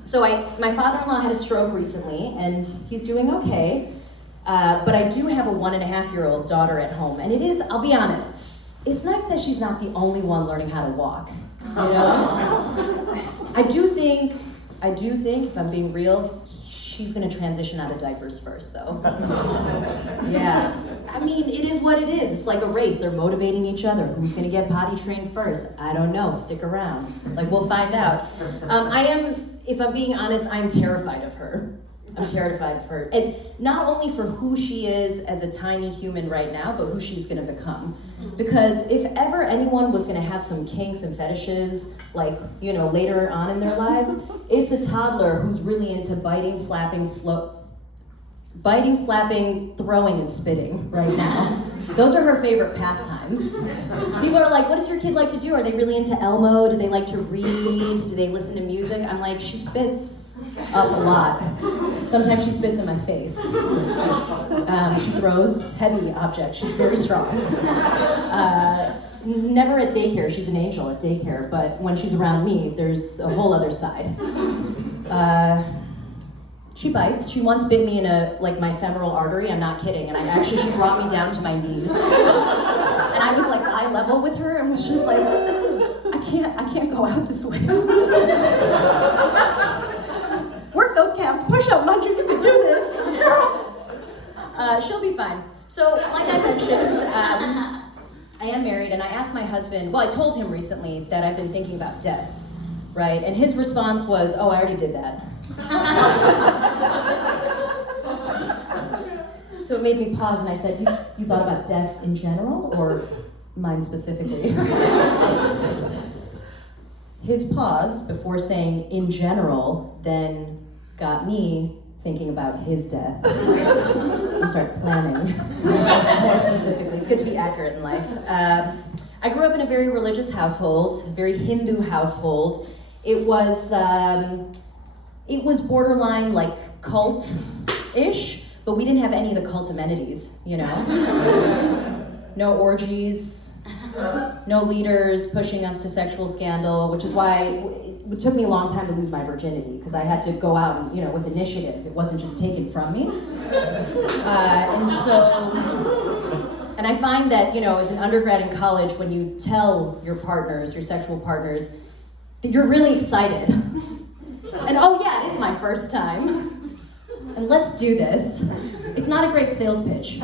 So my father-in-law had a stroke recently, and he's doing okay. But I do have a 1.5-year-old daughter at home. And it is, I'll be honest, it's nice that she's not the only one learning how to walk, you know? I do think, if I'm being real, she's gonna transition out of diapers first, though. Yeah. I mean, it is what it is. It's like a race. They're motivating each other. Who's gonna get potty trained first? I don't know. Stick around. Like, we'll find out. If I'm being honest, I'm terrified of her. I'm terrified of her. And not only for who she is as a tiny human right now, but who she's gonna become. Because if ever anyone was gonna have some kinks and fetishes, like, you know, later on in their lives, it's a toddler who's really into biting, slapping, throwing, and spitting right now. Those are her favorite pastimes. People are like, what does your kid like to do? Are they really into Elmo? Do they like to read? Do they listen to music? I'm like, she spits up a lot. Sometimes she spits in my face. She throws heavy objects. She's very strong. Never at daycare. She's an angel at daycare, but when she's around me, there's a whole other side. She bites. She once bit me in my femoral artery. I'm not kidding. And she brought me down to my knees. And I was like eye level with her and was just like, I can't go out this way. Work those calves, push up, Muncher, you can do this. She'll be fine. So, like I mentioned, I am married, and I asked my husband, well, I told him recently that I've been thinking about death, right? And his response was, oh, I already did that. So it made me pause, and I said, you thought about death in general, or mine specifically? His pause before saying in general then got me thinking about his death. I'm sorry, planning more specifically. It's good to be accurate in life. I grew up in a very religious household, very Hindu household. It was borderline like cult-ish, but we didn't have any of the cult amenities, you know? No orgies, no leaders pushing us to sexual scandal, which is why it took me a long time to lose my virginity, because I had to go out and, you know, with initiative. It wasn't just taken from me. And I find that, you know, as an undergrad in college, when you tell your partners, your sexual partners, that you're really excited. And oh yeah, it is my first time. And let's do this. It's not a great sales pitch.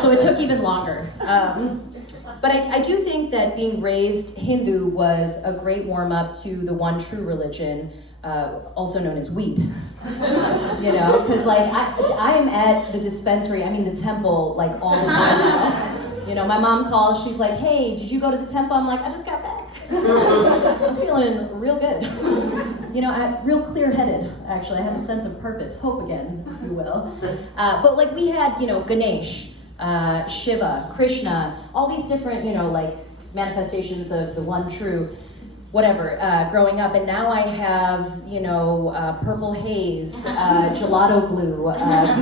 So it took even longer. But I do think that being raised Hindu was a great warm-up to the one true religion, also known as weed. You know, because like I am at the dispensary, I mean the temple, like all the time now. You know, my mom calls, she's like, hey, did you go to the temple? I'm like, I just got back. I'm feeling real good. You know, I'm real clear-headed, actually. I have a sense of purpose, hope again, if you will. But like we had, you know, Ganesh, Shiva, Krishna, all these different, you know, like manifestations of the one true, whatever, growing up. And now I have, you know, purple haze, gelato glue,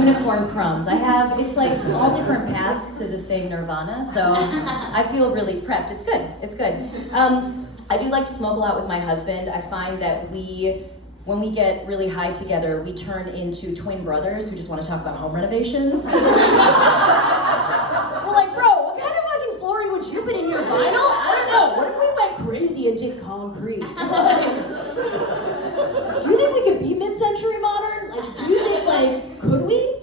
unicorn crumbs. It's like all different paths to the same nirvana. So I feel really prepped. It's good, it's good. I do like to smoke a lot with my husband. I find that when we get really high together, we turn into twin brothers who just want to talk about home renovations. We're like, bro, what kind of fucking flooring would you put in your vinyl? I don't know. What if we went crazy and did concrete? Do you think we could be mid-century modern? Like, do you think, like, could we?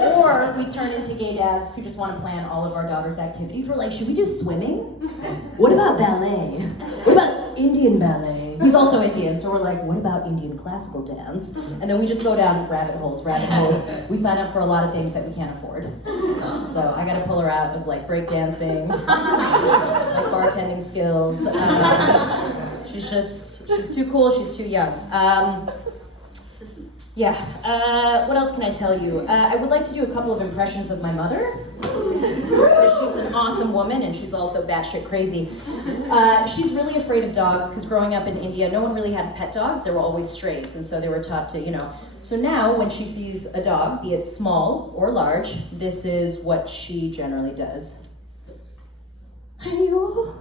Or we turn into gay dads who just want to plan all of our daughter's activities. We're like, should we do swimming? What about ballet? What about Indian ballet? He's also Indian, so we're like, what about Indian classical dance? And then we just go down rabbit holes. We sign up for a lot of things that we can't afford. So I gotta pull her out of like breakdancing, like bartending skills. She's too cool, she's too young. What else can I tell you? I would like to do a couple of impressions of my mother, because she's an awesome woman and she's also batshit crazy. She's really afraid of dogs, because growing up in India, no one really had pet dogs. There were always strays, and so they were taught to, you know. So now when she sees a dog, be it small or large, this is what she generally does. Hello?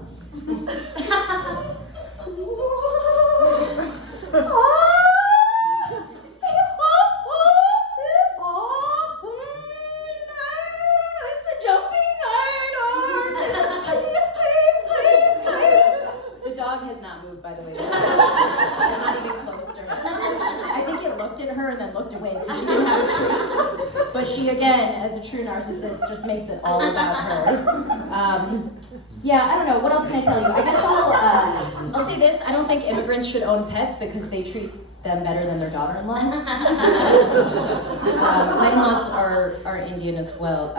By the way, it's not even close to her. I think it looked at her and then looked away because she didn't have a treat. But she, again, as a true narcissist, just makes it all about her. I don't know. What else can I tell you? I guess I'll say this. I don't think immigrants should own pets because they treat them better than their daughter-in-laws. My in-laws are Indian as well.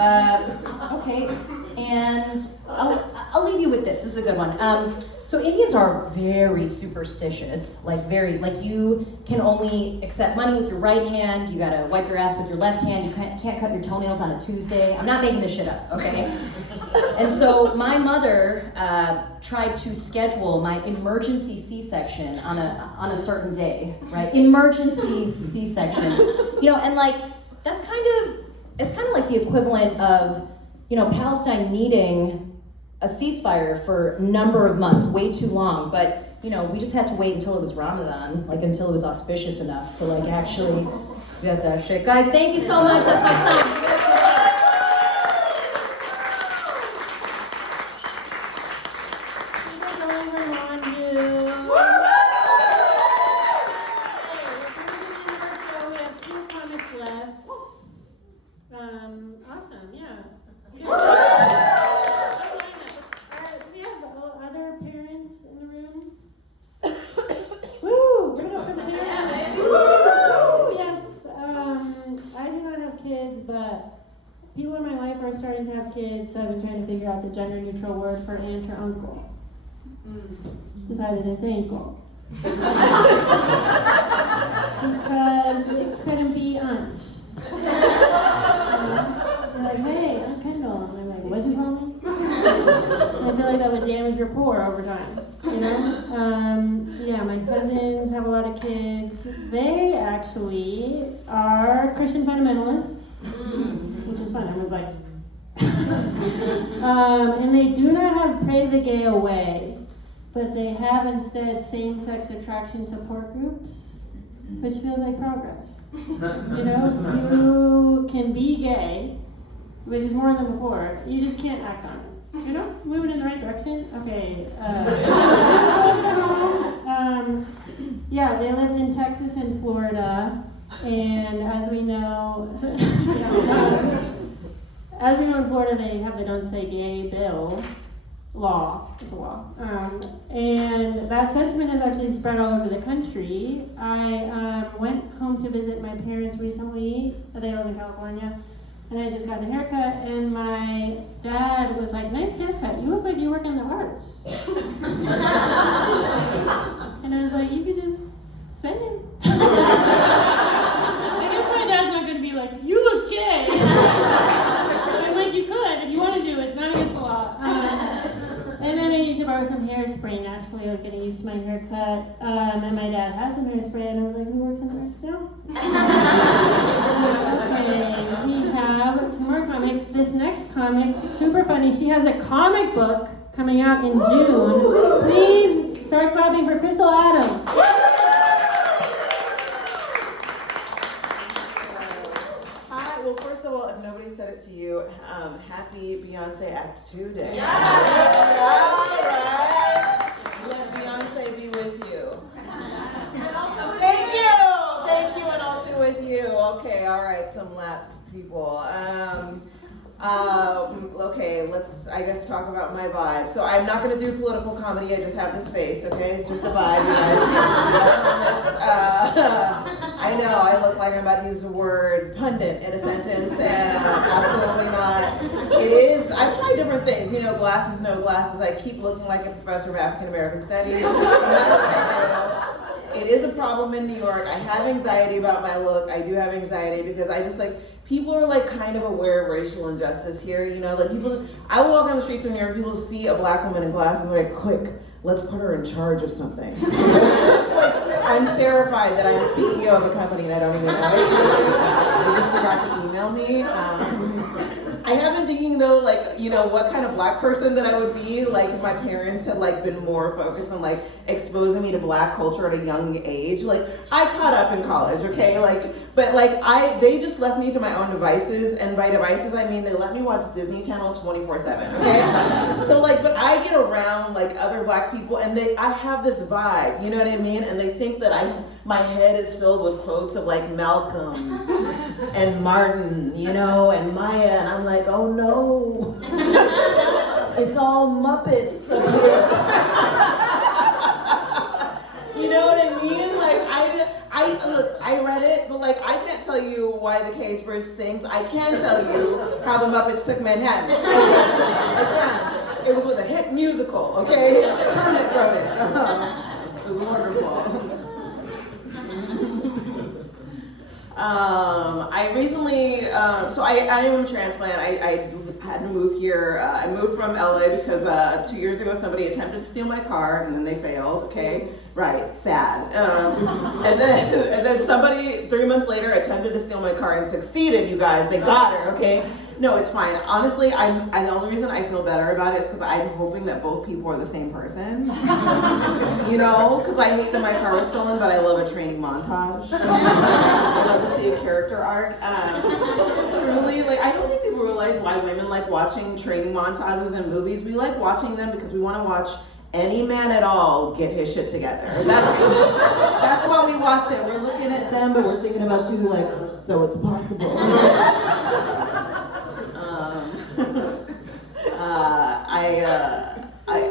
Okay, and I'll leave you with this. This is a good one. So Indians are very superstitious, like you can only accept money with your right hand, you gotta wipe your ass with your left hand, you can't cut your toenails on a Tuesday. I'm not making this shit up, okay? And so my mother tried to schedule my emergency C-section on a certain day, right? Emergency C-section. You know, and like, it's kind of like the equivalent of, you know, Palestine needing a ceasefire for a number of months, way too long, but you know, we just had to wait until it was Ramadan, like until it was auspicious enough to like actually get that shit. Guys, thank you so much, that's my time. Awesome, yeah. Parents in the room? Woo! Give it up for the parents. Woo! Yes, I do not have kids, but we're starting to have kids, so I've been trying to figure out the gender neutral word for aunt or uncle. Decided it's ankle. Because it couldn't be aunt. They're like, hey, I'm Kendall. And I'm like, what'd you call me? And I feel like that would damage your rapport over time, you know? Yeah, my cousins have a lot of kids. They actually are Christian fundamentalists, which is fun. I was like, and they do not have Pray the Gay Away, but they have instead same-sex attraction support groups, which feels like progress. You know, you can be gay, which is more than before. You just can't act on it. You know, moving in the right direction. Okay. Yeah, they lived in Texas and Florida, and as we know, as we know in Florida, they have the Don't Say Gay bill. Law. It's a law. And that sentiment has actually spread all over the country. I went home to visit my parents recently. They live in California. And I just got a haircut, and my dad was like, nice haircut. You look like you work in the arts. And I was like, you could just say it. I guess my dad's not going to be like, you look gay. I'm like, you could if you want to do it. It's not against the law. And then I used to borrow some hairspray. Naturally, I was getting used to my haircut. And my dad had some hairspray, and I was like, who works in the arts now? Okay, we have two more comics. This next comic, super funny. She has a comic book coming out in June. Please start clapping for Crystal Adams. Hi, well, first of all, if nobody said it to you, happy Beyonce Act 2 Day. Yeah. All right. Let Beyonce be with you. And also Thank you, and also with you. Okay, all right, some laps, people. Okay, let's, I guess, talk about my vibe. So I'm not going to do political comedy. I just have this face, okay? It's just a vibe, you guys. I know, I look like I'm about to use the word pundit in a sentence, and absolutely not. It is, I've tried different things. You know, glasses, no glasses. I keep looking like a professor of African American studies. No matter what I do. It is a problem in New York. I have anxiety about my look. I do have anxiety because I just like, people are like kind of aware of racial injustice here, you know, like people, I will walk on the streets of New York, people see a black woman in glasses and they're like, quick, let's put her in charge of something. Like, I'm terrified that I'm CEO of a company and I don't even know it. They just forgot to email me. I have been thinking though, like, you know, what kind of black person that I would be, like, if my parents had, like, been more focused on, like, exposing me to black culture at a young age. Like, I caught up in college, okay? Like, but, like, they just left me to my own devices, and by devices, I mean they let me watch Disney Channel 24/7, okay? So, like, but I get around, like, other black people, and I have this vibe, you know what I mean? And they think that my head is filled with quotes of, like, Malcolm and Martin, you know, and Maya, and I'm like, oh no, it's all Muppets up here. You know what I mean? Like, look, I read it, but like, I can't tell you why the Cage Bird sings. I can tell you how the Muppets took Manhattan. I can. It was with a hit musical, okay? Kermit wrote it. It was wonderful. I recently, so I am a transplant. I had to move here. I moved from LA because 2 years ago somebody attempted to steal my car and then they failed, okay? Right, sad. And then somebody 3 months later attempted to steal my car and succeeded, you guys. They got her, okay? No, it's fine. Honestly, the only reason I feel better about it is because I'm hoping that both people are the same person. You know, because I hate that my car was stolen, but I love a training montage. I love to see a character arc. Truly, like, I don't think people realize why women like watching training montages in movies. We like watching them because we want to watch any man at all get his shit together. That's why we watch it. We're looking at them, but we're thinking about you like, so it's possible.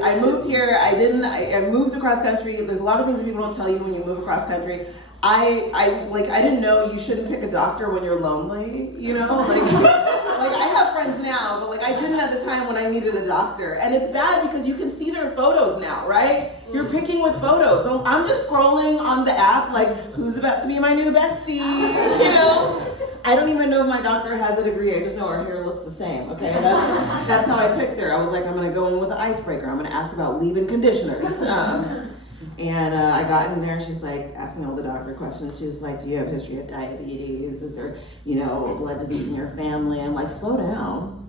I moved here. I moved across country. There's a lot of things that people don't tell you when you move across country. I didn't know you shouldn't pick a doctor when you're lonely, you know? Like Like, I have friends now, but like I didn't at the time when I needed a doctor. And it's bad because you can see their photos now, right? You're picking with photos. So I'm just scrolling on the app like, who's about to be my new bestie, you know? I don't even know if my doctor has a degree. I just know her hair looks the same, okay? That's how I picked her. I was like, I'm gonna go in with an icebreaker. I'm gonna ask about leave-in conditioners. I got in there, she's like asking all the doctor questions. She's like, do you have a history of diabetes? Is there, a blood disease in your family? I'm like, slow down.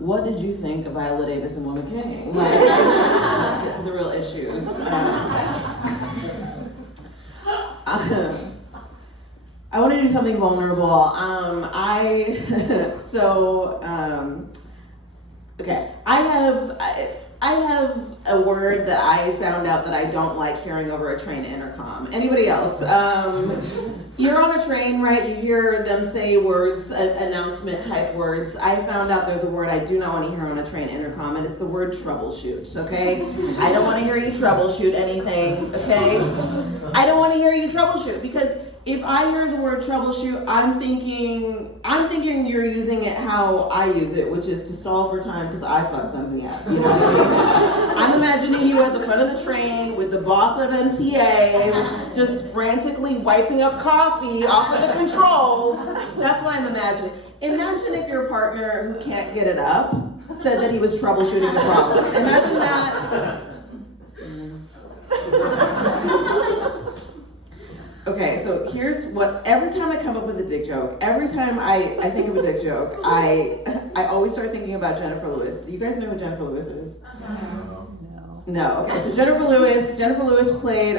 What did you think of Viola Davis and Willa King? Like, let's get to the real issues. I want to do something vulnerable. Okay, I have a word that I found out that I don't like hearing over a train intercom. Anybody else? You're on a train, right? You hear them say words, announcement type words. I found out there's a word I do not want to hear on a train intercom, and it's the word troubleshoot, okay? I don't want to hear you troubleshoot anything, okay? I don't want to hear you troubleshoot because if I hear the word troubleshoot, I'm thinking you're using it how I use it, which is to stall for time because I fucked something up. You know what I mean? I'm imagining you at the front of the train with the boss of MTA, just frantically wiping up coffee off of the controls. That's what I'm imagining. Imagine if your partner who can't get it up said that he was troubleshooting the problem. Imagine that. Okay, so here's what, every time I come up with a dick joke, every time I think of a dick joke, I always start thinking about Jennifer Lewis. Do you guys know who Jennifer Lewis is? No. Okay, so Jennifer Lewis played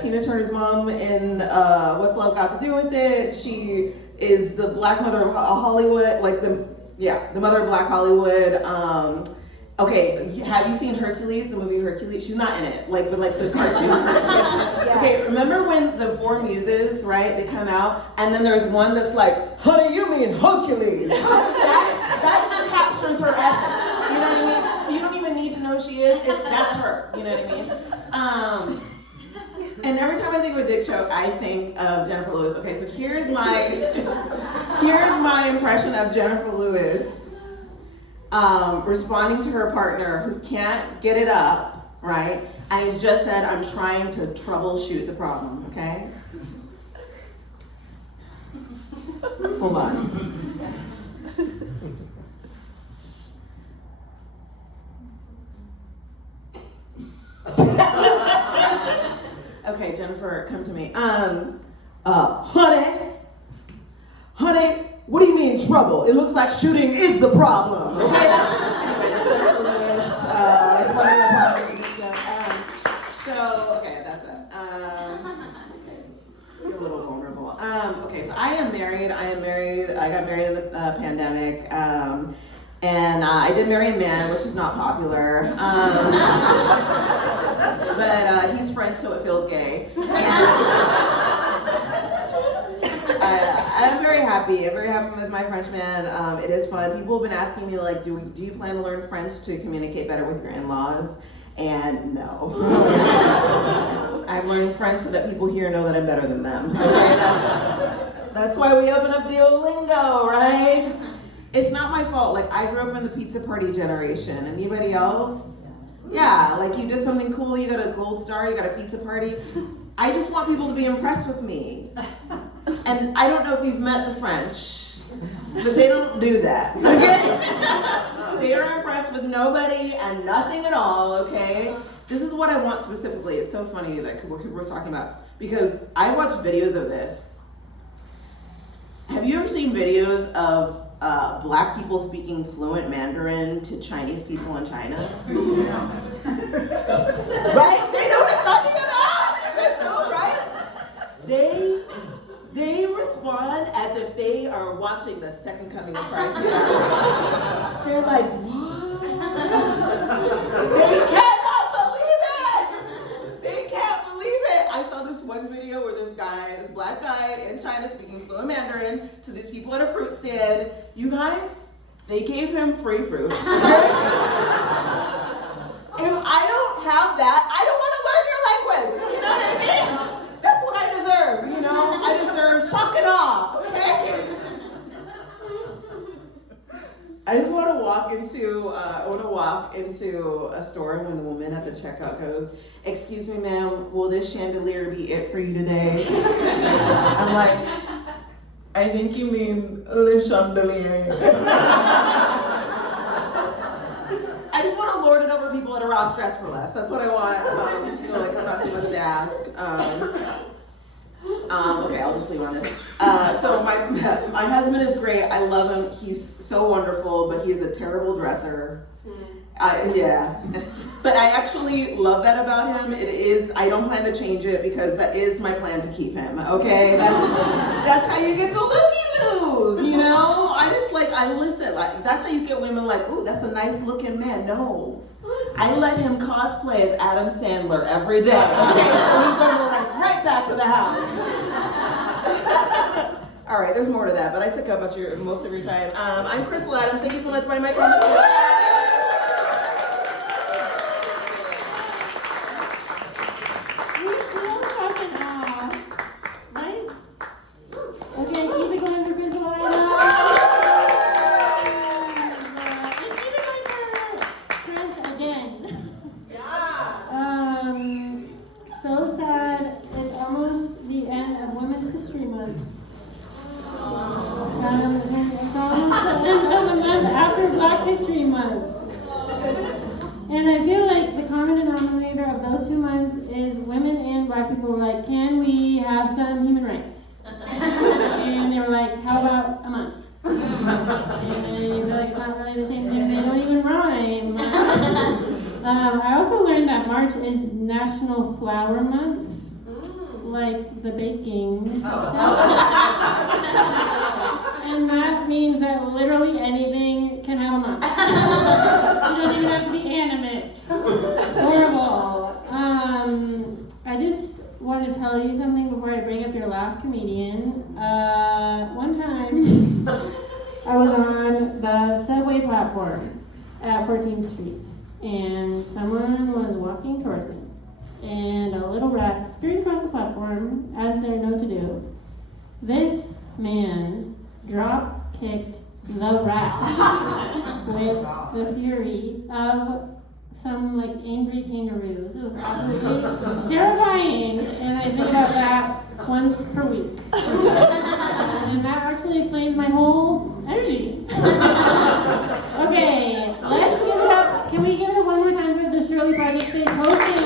Tina Turner's mom in What's Love Got to Do with It. She is the black mother of Hollywood, the mother of Black Hollywood. Okay, have you seen Hercules, the movie Hercules? She's not in it, but the cartoon. Yes. Okay, remember when the four muses, right, they come out, and then there's one that's like, honey, you mean Hercules? that captures her essence, you know what I mean? So you don't even need to know who she is, that's her, you know what I mean? And every time I think of a dick joke, I think of Jennifer Lewis. Okay, so here's my impression of Jennifer Lewis. Responding to her partner who can't get it up, right? And he's just said, I'm trying to troubleshoot the problem, okay? Hold on. Okay, Jennifer, come to me. Honey, what do you mean trouble? It looks like shooting is the problem. Okay, that's Jennifer Lewis. Responding to that's it. Okay, you're a little vulnerable. Okay, so I am married. I got married in the pandemic. And I did marry a man, which is not popular. But he's French, so it feels gay. I'm very happy. I'm very happy with my French man. It is fun. People have been asking me, do you plan to learn French to communicate better with your in-laws? And no. I'm learning French so that people here know that I'm better than them. Okay? That's why we open up Duolingo, right? It's not my fault. I grew up in the pizza party generation. Anybody else? Yeah, you did something cool, you got a gold star, you got a pizza party. I just want people to be impressed with me. And I don't know if you've met the French, but they don't do that, okay? They are impressed with nobody and nothing at all, okay? This is what I want specifically. It's so funny that what Cooper was talking about, because I watch videos of this. Have you ever seen videos of black people speaking fluent Mandarin to Chinese people in China? Right? They know what I'm talking about? You guys know, right? They respond as if they are watching the second coming of Christ. They're like, what? They cannot believe it! They can't believe it! I saw this one video where this black guy in China speaking fluent Mandarin to these people at a fruit stand. You guys, they gave him free fruit. If I don't have that, I don't want to learn your language. You know what I mean? That's what I deserve, I deserve shock and awe, okay? I just want to walk into a store when the woman at the checkout goes, "Excuse me, ma'am, will this chandelier be it for you today?" I'm like, "I think you mean le chandelier." I just want to lord it over people at a Ross Dress for Less. That's what I want. I feel like it's not too much to ask. Okay, I'll just leave it on this. So my husband is great. I love him. He's so wonderful, but he is a terrible dresser. Yeah. But I actually love that about him. I don't plan to change it because that is my plan to keep him. Okay, that's how you get the looky-loos. You know, I listen. Like that's how you get women like, ooh, that's a nice looking man. No. I let him cosplay as Adam Sandler every day. Okay, so he boomerangs right back to the house. All right, there's more to that, but I took up most of your time. I'm Crystal Adams. Thank you so much for my microphone. We still talking off, right? Okay, keep it going for Crystal Adams. And keep it going for French again. So sad. It's almost the end of Women's History Month. It's almost the end of the month after Black History Month. And I feel like the common denominator of those 2 months is women and Black people were like, can we have some human rights? And they were like, how about a month? And then you feel like it's not really the same thing. They don't even rhyme. I also learned that March is National Flour Month. Like the baking. And that means that literally anything can have a month. You don't even have to be animate. Horrible. I just want to tell you something before I bring up your last comedian. One time, I was on the subway platform at 14th Street, and someone was walking towards me. And a little rat scurried across the platform, as they're known to do. This man drop-kicked the rat with the fury of some angry kangaroos. It was absolutely terrifying, and I think about that once per week. And that actually explains my whole energy. Okay, let's give it up. Can we give it up one more time for the Shirley Project Space hosting?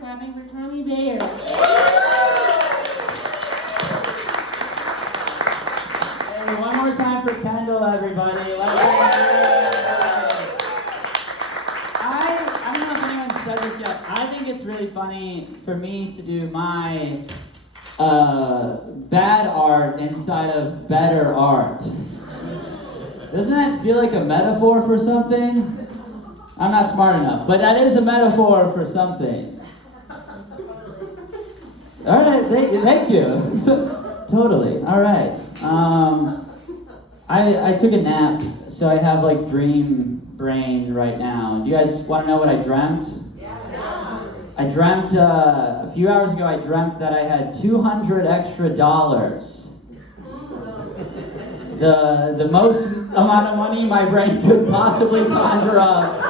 Clapping for Tommy Bayer. Hey, one more time for Kendall, everybody. I don't know if anyone said this yet. I think it's really funny for me to do my bad art inside of better art. Doesn't that feel like a metaphor for something? I'm not smart enough, but that is a metaphor for something. All right, thank you. Totally. All right. I took a nap, so I have dream brain right now. Do you guys want to know what I dreamt? Yes. I dreamt a few hours ago. I dreamt that I had $200 extra. The most amount of money my brain could possibly conjure up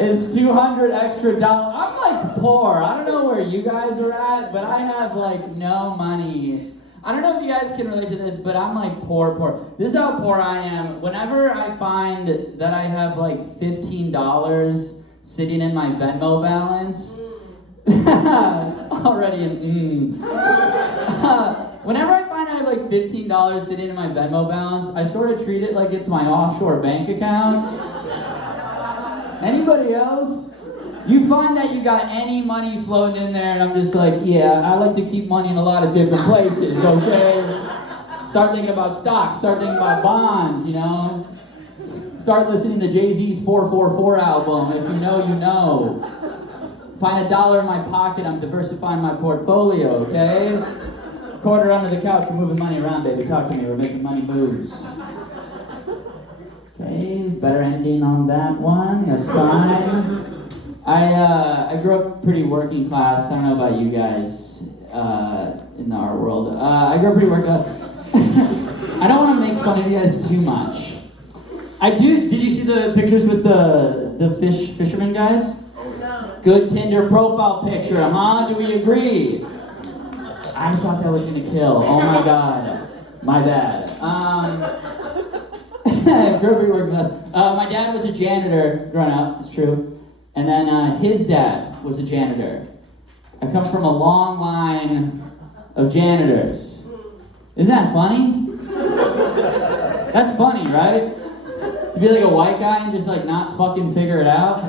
is $200 extra. I'm poor. I don't know where you guys are at, but I have no money. I don't know if you guys can relate to this, but I'm poor. This is how poor I am. Whenever I find that I have $15 sitting in my Venmo balance, already an whenever I find I have $15 sitting in my Venmo balance, I sort of treat it like it's my offshore bank account. Anybody else? You find that you got any money floating in there, and I'm just yeah, I like to keep money in a lot of different places, okay? Start thinking about stocks, start thinking about bonds, Start listening to Jay-Z's 444 album. If you know, you know. Find $1 in my pocket, I'm diversifying my portfolio, okay? Quarter under the couch, we're moving money around, baby. Talk to me, we're making money moves. Okay, better ending on that one. That's fine. I grew up pretty working class. I don't know about you guys in the art world. I grew up pretty working class. I don't want to make fun of you guys too much. I do. Did you see the pictures with the fisherman guys? No. Good Tinder profile picture, huh? Do we agree? I thought that was gonna kill. Oh my god. My bad. Grew up pretty working class. My dad was a janitor growing up, it's true. And then his dad was a janitor. I come from a long line of janitors. Isn't that funny? That's funny, right? To be like a white guy and just like not fucking figure it out.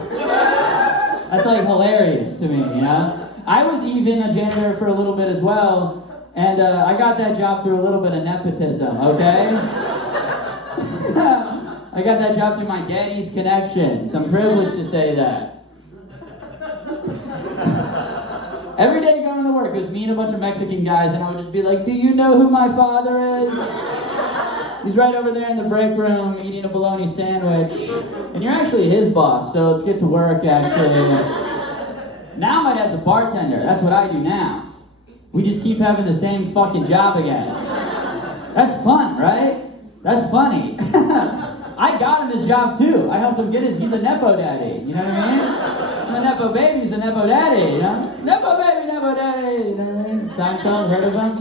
That's like hilarious to me, you know? I was even a janitor for a little bit as well, and I got that job through a little bit of nepotism, okay? I got that job through my daddy's connections. I'm privileged to say that. Every day going to work, it was me and a bunch of Mexican guys, and I would just be like, do you know who my father is? He's right over there in the break room eating a bologna sandwich. And you're actually his boss, so let's get to work, actually. Now my dad's a bartender. That's what I do now. We just keep having the same fucking job again. That's fun, right? That's funny. I got him his job too. I helped him get his. He's a nepo daddy. You know what I mean? I'm a nepo baby. He's a nepo daddy. You know? Nepo baby, nepo daddy. You know what I mean? Seinfeld, heard of him?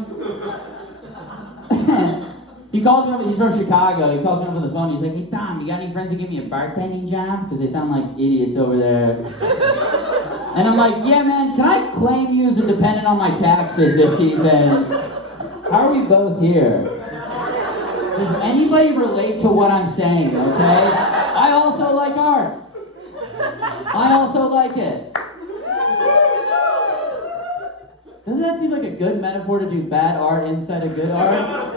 He calls me up. He's from Chicago. He calls me up on the phone. He's like, "Hey Tom, you got any friends who give me a bartending job? Because they sound like idiots over there." And I'm like, "Yeah, man. Can I claim you as a dependent on my taxes this season? How are we both here?" Does anybody relate to what I'm saying, okay? I also like art. I also like it. Doesn't that seem like a good metaphor to do bad art inside of good art?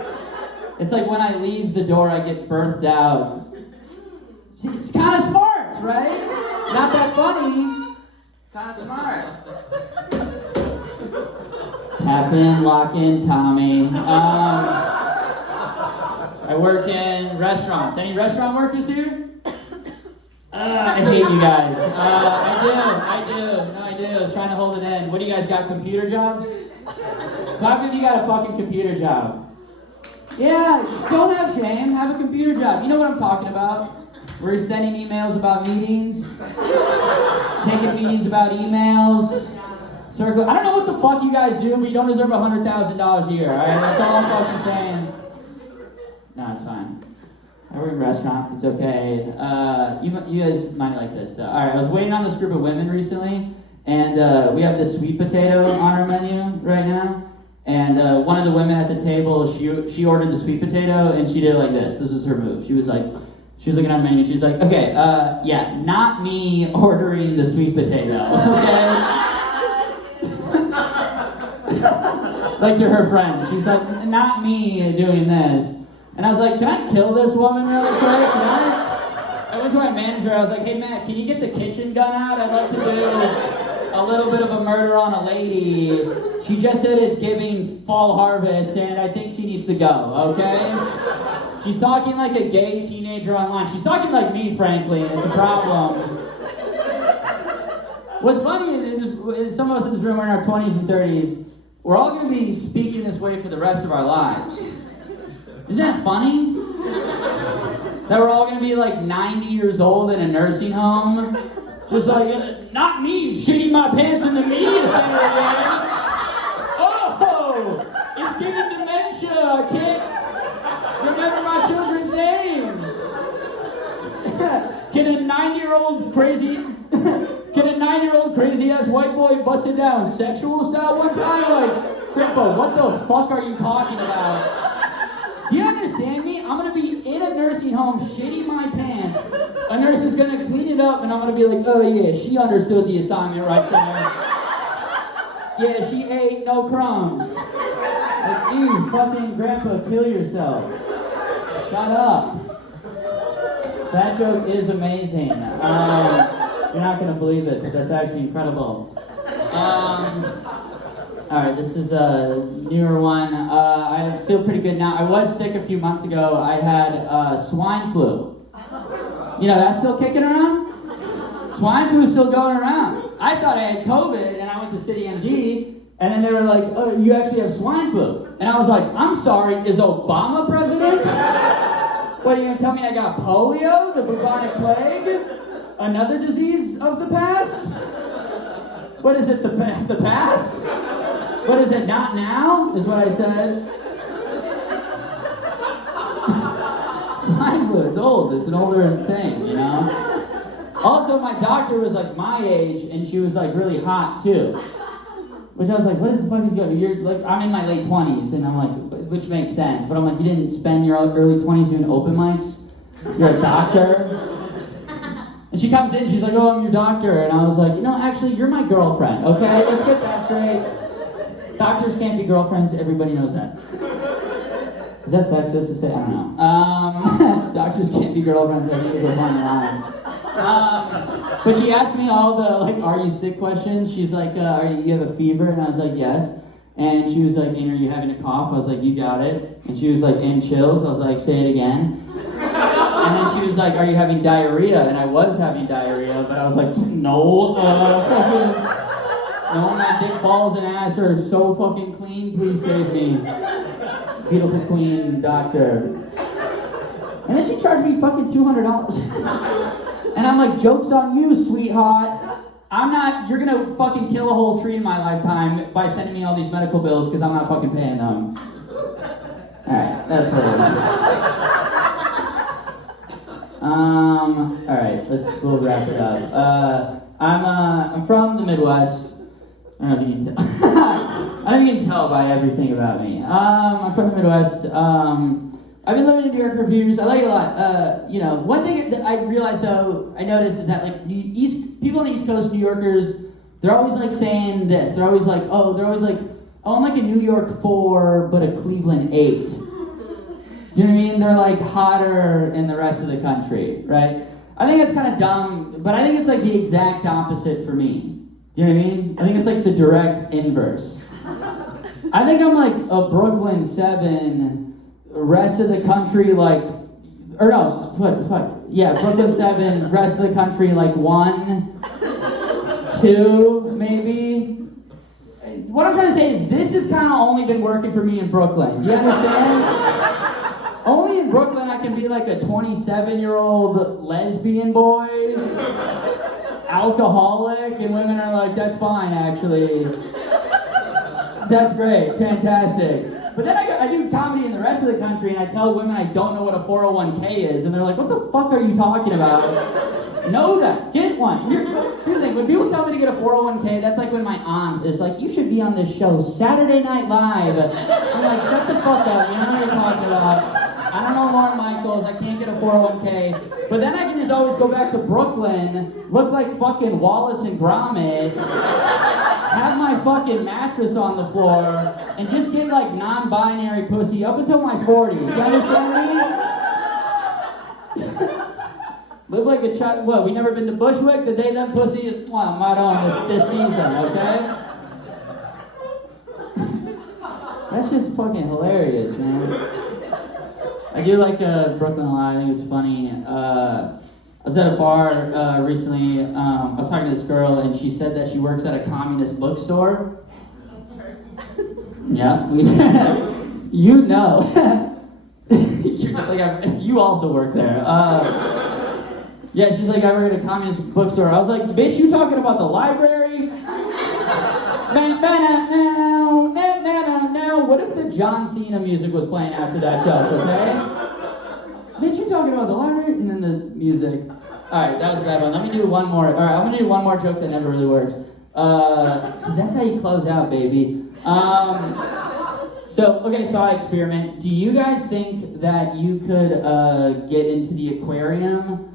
It's like when I leave the door, I get birthed out. It's kind of smart, right? Not that funny. Kind of smart. Tap in, lock in, Tommy. I work in restaurants. Any restaurant workers here? I hate you guys. I do. No, I do. I was trying to hold it in. What do you guys got, computer jobs? Clap if you got a fucking computer job. Yeah, don't have shame. Have a computer job. You know what I'm talking about? Where you're sending emails about meetings, taking meetings about emails, circle. I don't know what the fuck you guys do, but you don't deserve $100,000 a year, alright? That's all I'm fucking saying. No, it's fine. I work in restaurants, it's okay. You guys might like this though. Alright, I was waiting on this group of women recently, and we have this sweet potato on our menu right now. And one of the women at the table, she ordered the sweet potato, and she did it like this. This was her move. She was looking at the menu, and she was like, okay, yeah, not me ordering the sweet potato, okay? Like to her friend. She's like, not me doing this. And I was like, can I kill this woman really quick? I went to my manager, I was like, hey Matt, can you get the kitchen gun out? I'd like to do a little bit of a murder on a lady. She just said it's giving fall harvest, and I think she needs to go, okay? She's talking like a gay teenager online. She's talking like me, frankly, and it's a problem. What's funny is some of us in this room are in our 20s and 30s. We're all going to be speaking this way for the rest of our lives. Isn't that funny? That we're all going to be like 90 years old in a nursing home. Just like, not me shitting my pants in the media center again. Oh, it's giving dementia. I can't remember my children's names. Can a 9-year-old crazy ass white boy bust it down sexual style one time? Like, Grandpa, what the fuck are you talking about? Do you understand me? I'm gonna be in a nursing home shitting my pants. A nurse is gonna clean it up, and I'm gonna be like, oh yeah, she understood the assignment right there. Yeah, she ate no crumbs. Like, ew, fucking Grandpa, kill yourself. Shut up. That joke is amazing. You're not gonna believe it, but that's actually incredible. Alright, this is a newer one. I feel pretty good now. I was sick a few months ago. I had swine flu. You know, that's still kicking around? Swine flu's still going around. I thought I had COVID and I went to City MD and then they were like, oh, you actually have swine flu. And I was like, I'm sorry, is Obama president? What, are you gonna tell me I got polio, the bubonic plague? Another disease of the past? What is it, the past? What is it, not now? Is what I said. Swine flu, it's old, it's an older thing, you know? Also, my doctor was like my age, and she was like really hot too. Which I was like, what is the fuck is going? You're like, I'm in my late 20s, and I'm like, which makes sense. But I'm like, you didn't spend your early 20s doing open mics? You're a doctor? And she comes in, she's like, oh, I'm your doctor. And I was like, actually, you're my girlfriend, okay? Let's get that straight. Doctors can't be girlfriends, everybody knows that. Is that sexist to say? I don't know. Doctors can't be girlfriends, I think it's a fun line. But she asked me all the, like, are you sick questions. She's like, you have a fever? And I was like, yes. And she was like, are you having a cough? I was like, you got it. And she was like, and chills? I was like, say it again. And then she was like, are you having diarrhea? And I was having diarrhea, but I was like, no. No, my dick, balls, and ass are so fucking clean. Please save me. Beautiful queen doctor. And then she charged me fucking $200. And I'm like, joke's on you, sweetheart. You're gonna fucking kill a whole tree in my lifetime by sending me all these medical bills because I'm not fucking paying them. Alright, that's it. Alright, we'll wrap it up. I'm from the Midwest. I don't know if you can tell. I don't know if you can tell by everything about me. I'm from the Midwest. I've been living in New York for a few years. I like it a lot. One thing that I realized though, I noticed is that like people on the East Coast, New Yorkers, they're always like saying this. They're always like, oh, I'm like a New York 4, but a Cleveland 8. Do you know what I mean? They're like hotter in the rest of the country, right? I think it's kind of dumb, but I think it's like the exact opposite for me. Do you know what I mean? I think it's like the direct inverse. I think I'm like a Brooklyn 7. Rest of the country like, or no, Brooklyn 7, rest of the country like 1, 2, maybe. What I'm trying to say is this has kind of only been working for me in Brooklyn. Do you understand? Only in Brooklyn I can be like a 27-year-old lesbian boy, alcoholic, and women are like, that's fine actually. That's great, fantastic. But then I do comedy in the rest of the country, and I tell women I don't know what a 401k is, and they're like, what the fuck are you talking about? Know that. Get one. Here's the thing. When people tell me to get a 401k, that's like when my aunt is like, you should be on this show, Saturday Night Live. I'm like, shut the fuck up. You know what you're talking about. I don't know Lauren Michaels. I can't get a 401k. But then I can just always go back to Brooklyn, look like fucking Wallace and Gromit, have my fucking mattress on the floor, and just get like non-binary pussy up until my 40s. You understand me? Live like a child. What, we never been to Bushwick? The day that pussy is right on this season, okay? That's just fucking hilarious, man. I do like Brooklyn a lot. I think it's funny. I was at a bar recently. I was talking to this girl, and she said that she works at a communist bookstore. Yeah, you know. You're just like, you also work there. Yeah, she's like, I work at a communist bookstore. I was like, bitch, you talking about the library? Now, what if the John Cena music was playing after that joke, okay? Bitch, you talking about the library? And then the music. Alright, that was a bad one. Let me do one more. Alright, I'm gonna do one more joke that never really works. Because that's how you close out, baby. Okay, thought experiment. Do you guys think that you could get into the aquarium?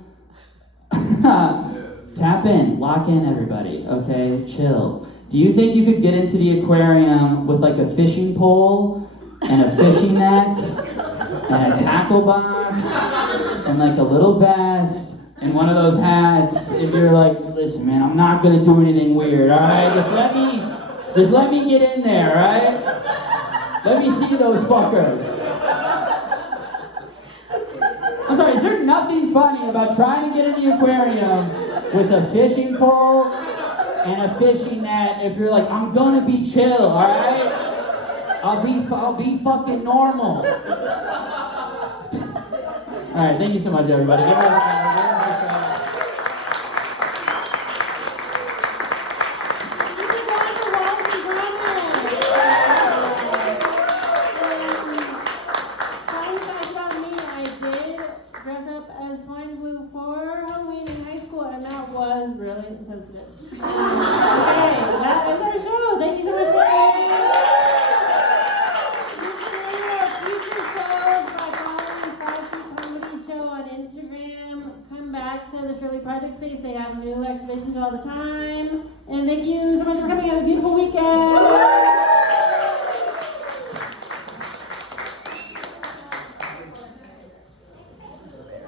Tap in, lock in, everybody, okay? Chill. Do you think you could get into the aquarium with like a fishing pole and a fishing net and a tackle box and like a little vest and one of those hats if you're like, listen man, I'm not gonna do anything weird, alright? Just let me get in there, alright? Let me see those fuckers. I'm sorry, is there nothing funny about trying to get in the aquarium with a fishing pole and a fishing net if you're like, I'm gonna be chill, alright? I'll be fucking normal. Alright, thank you so much, everybody. Give everybody a very nice round. Fun fact about me, I did dress up as swine flu for Halloween in high school, and that was really insensitive. Okay, that is our show. Thank you so much for watching. On Instagram, come back to the Shirley Project Space. They have new exhibitions all the time. And thank you so much for coming. Have a beautiful weekend.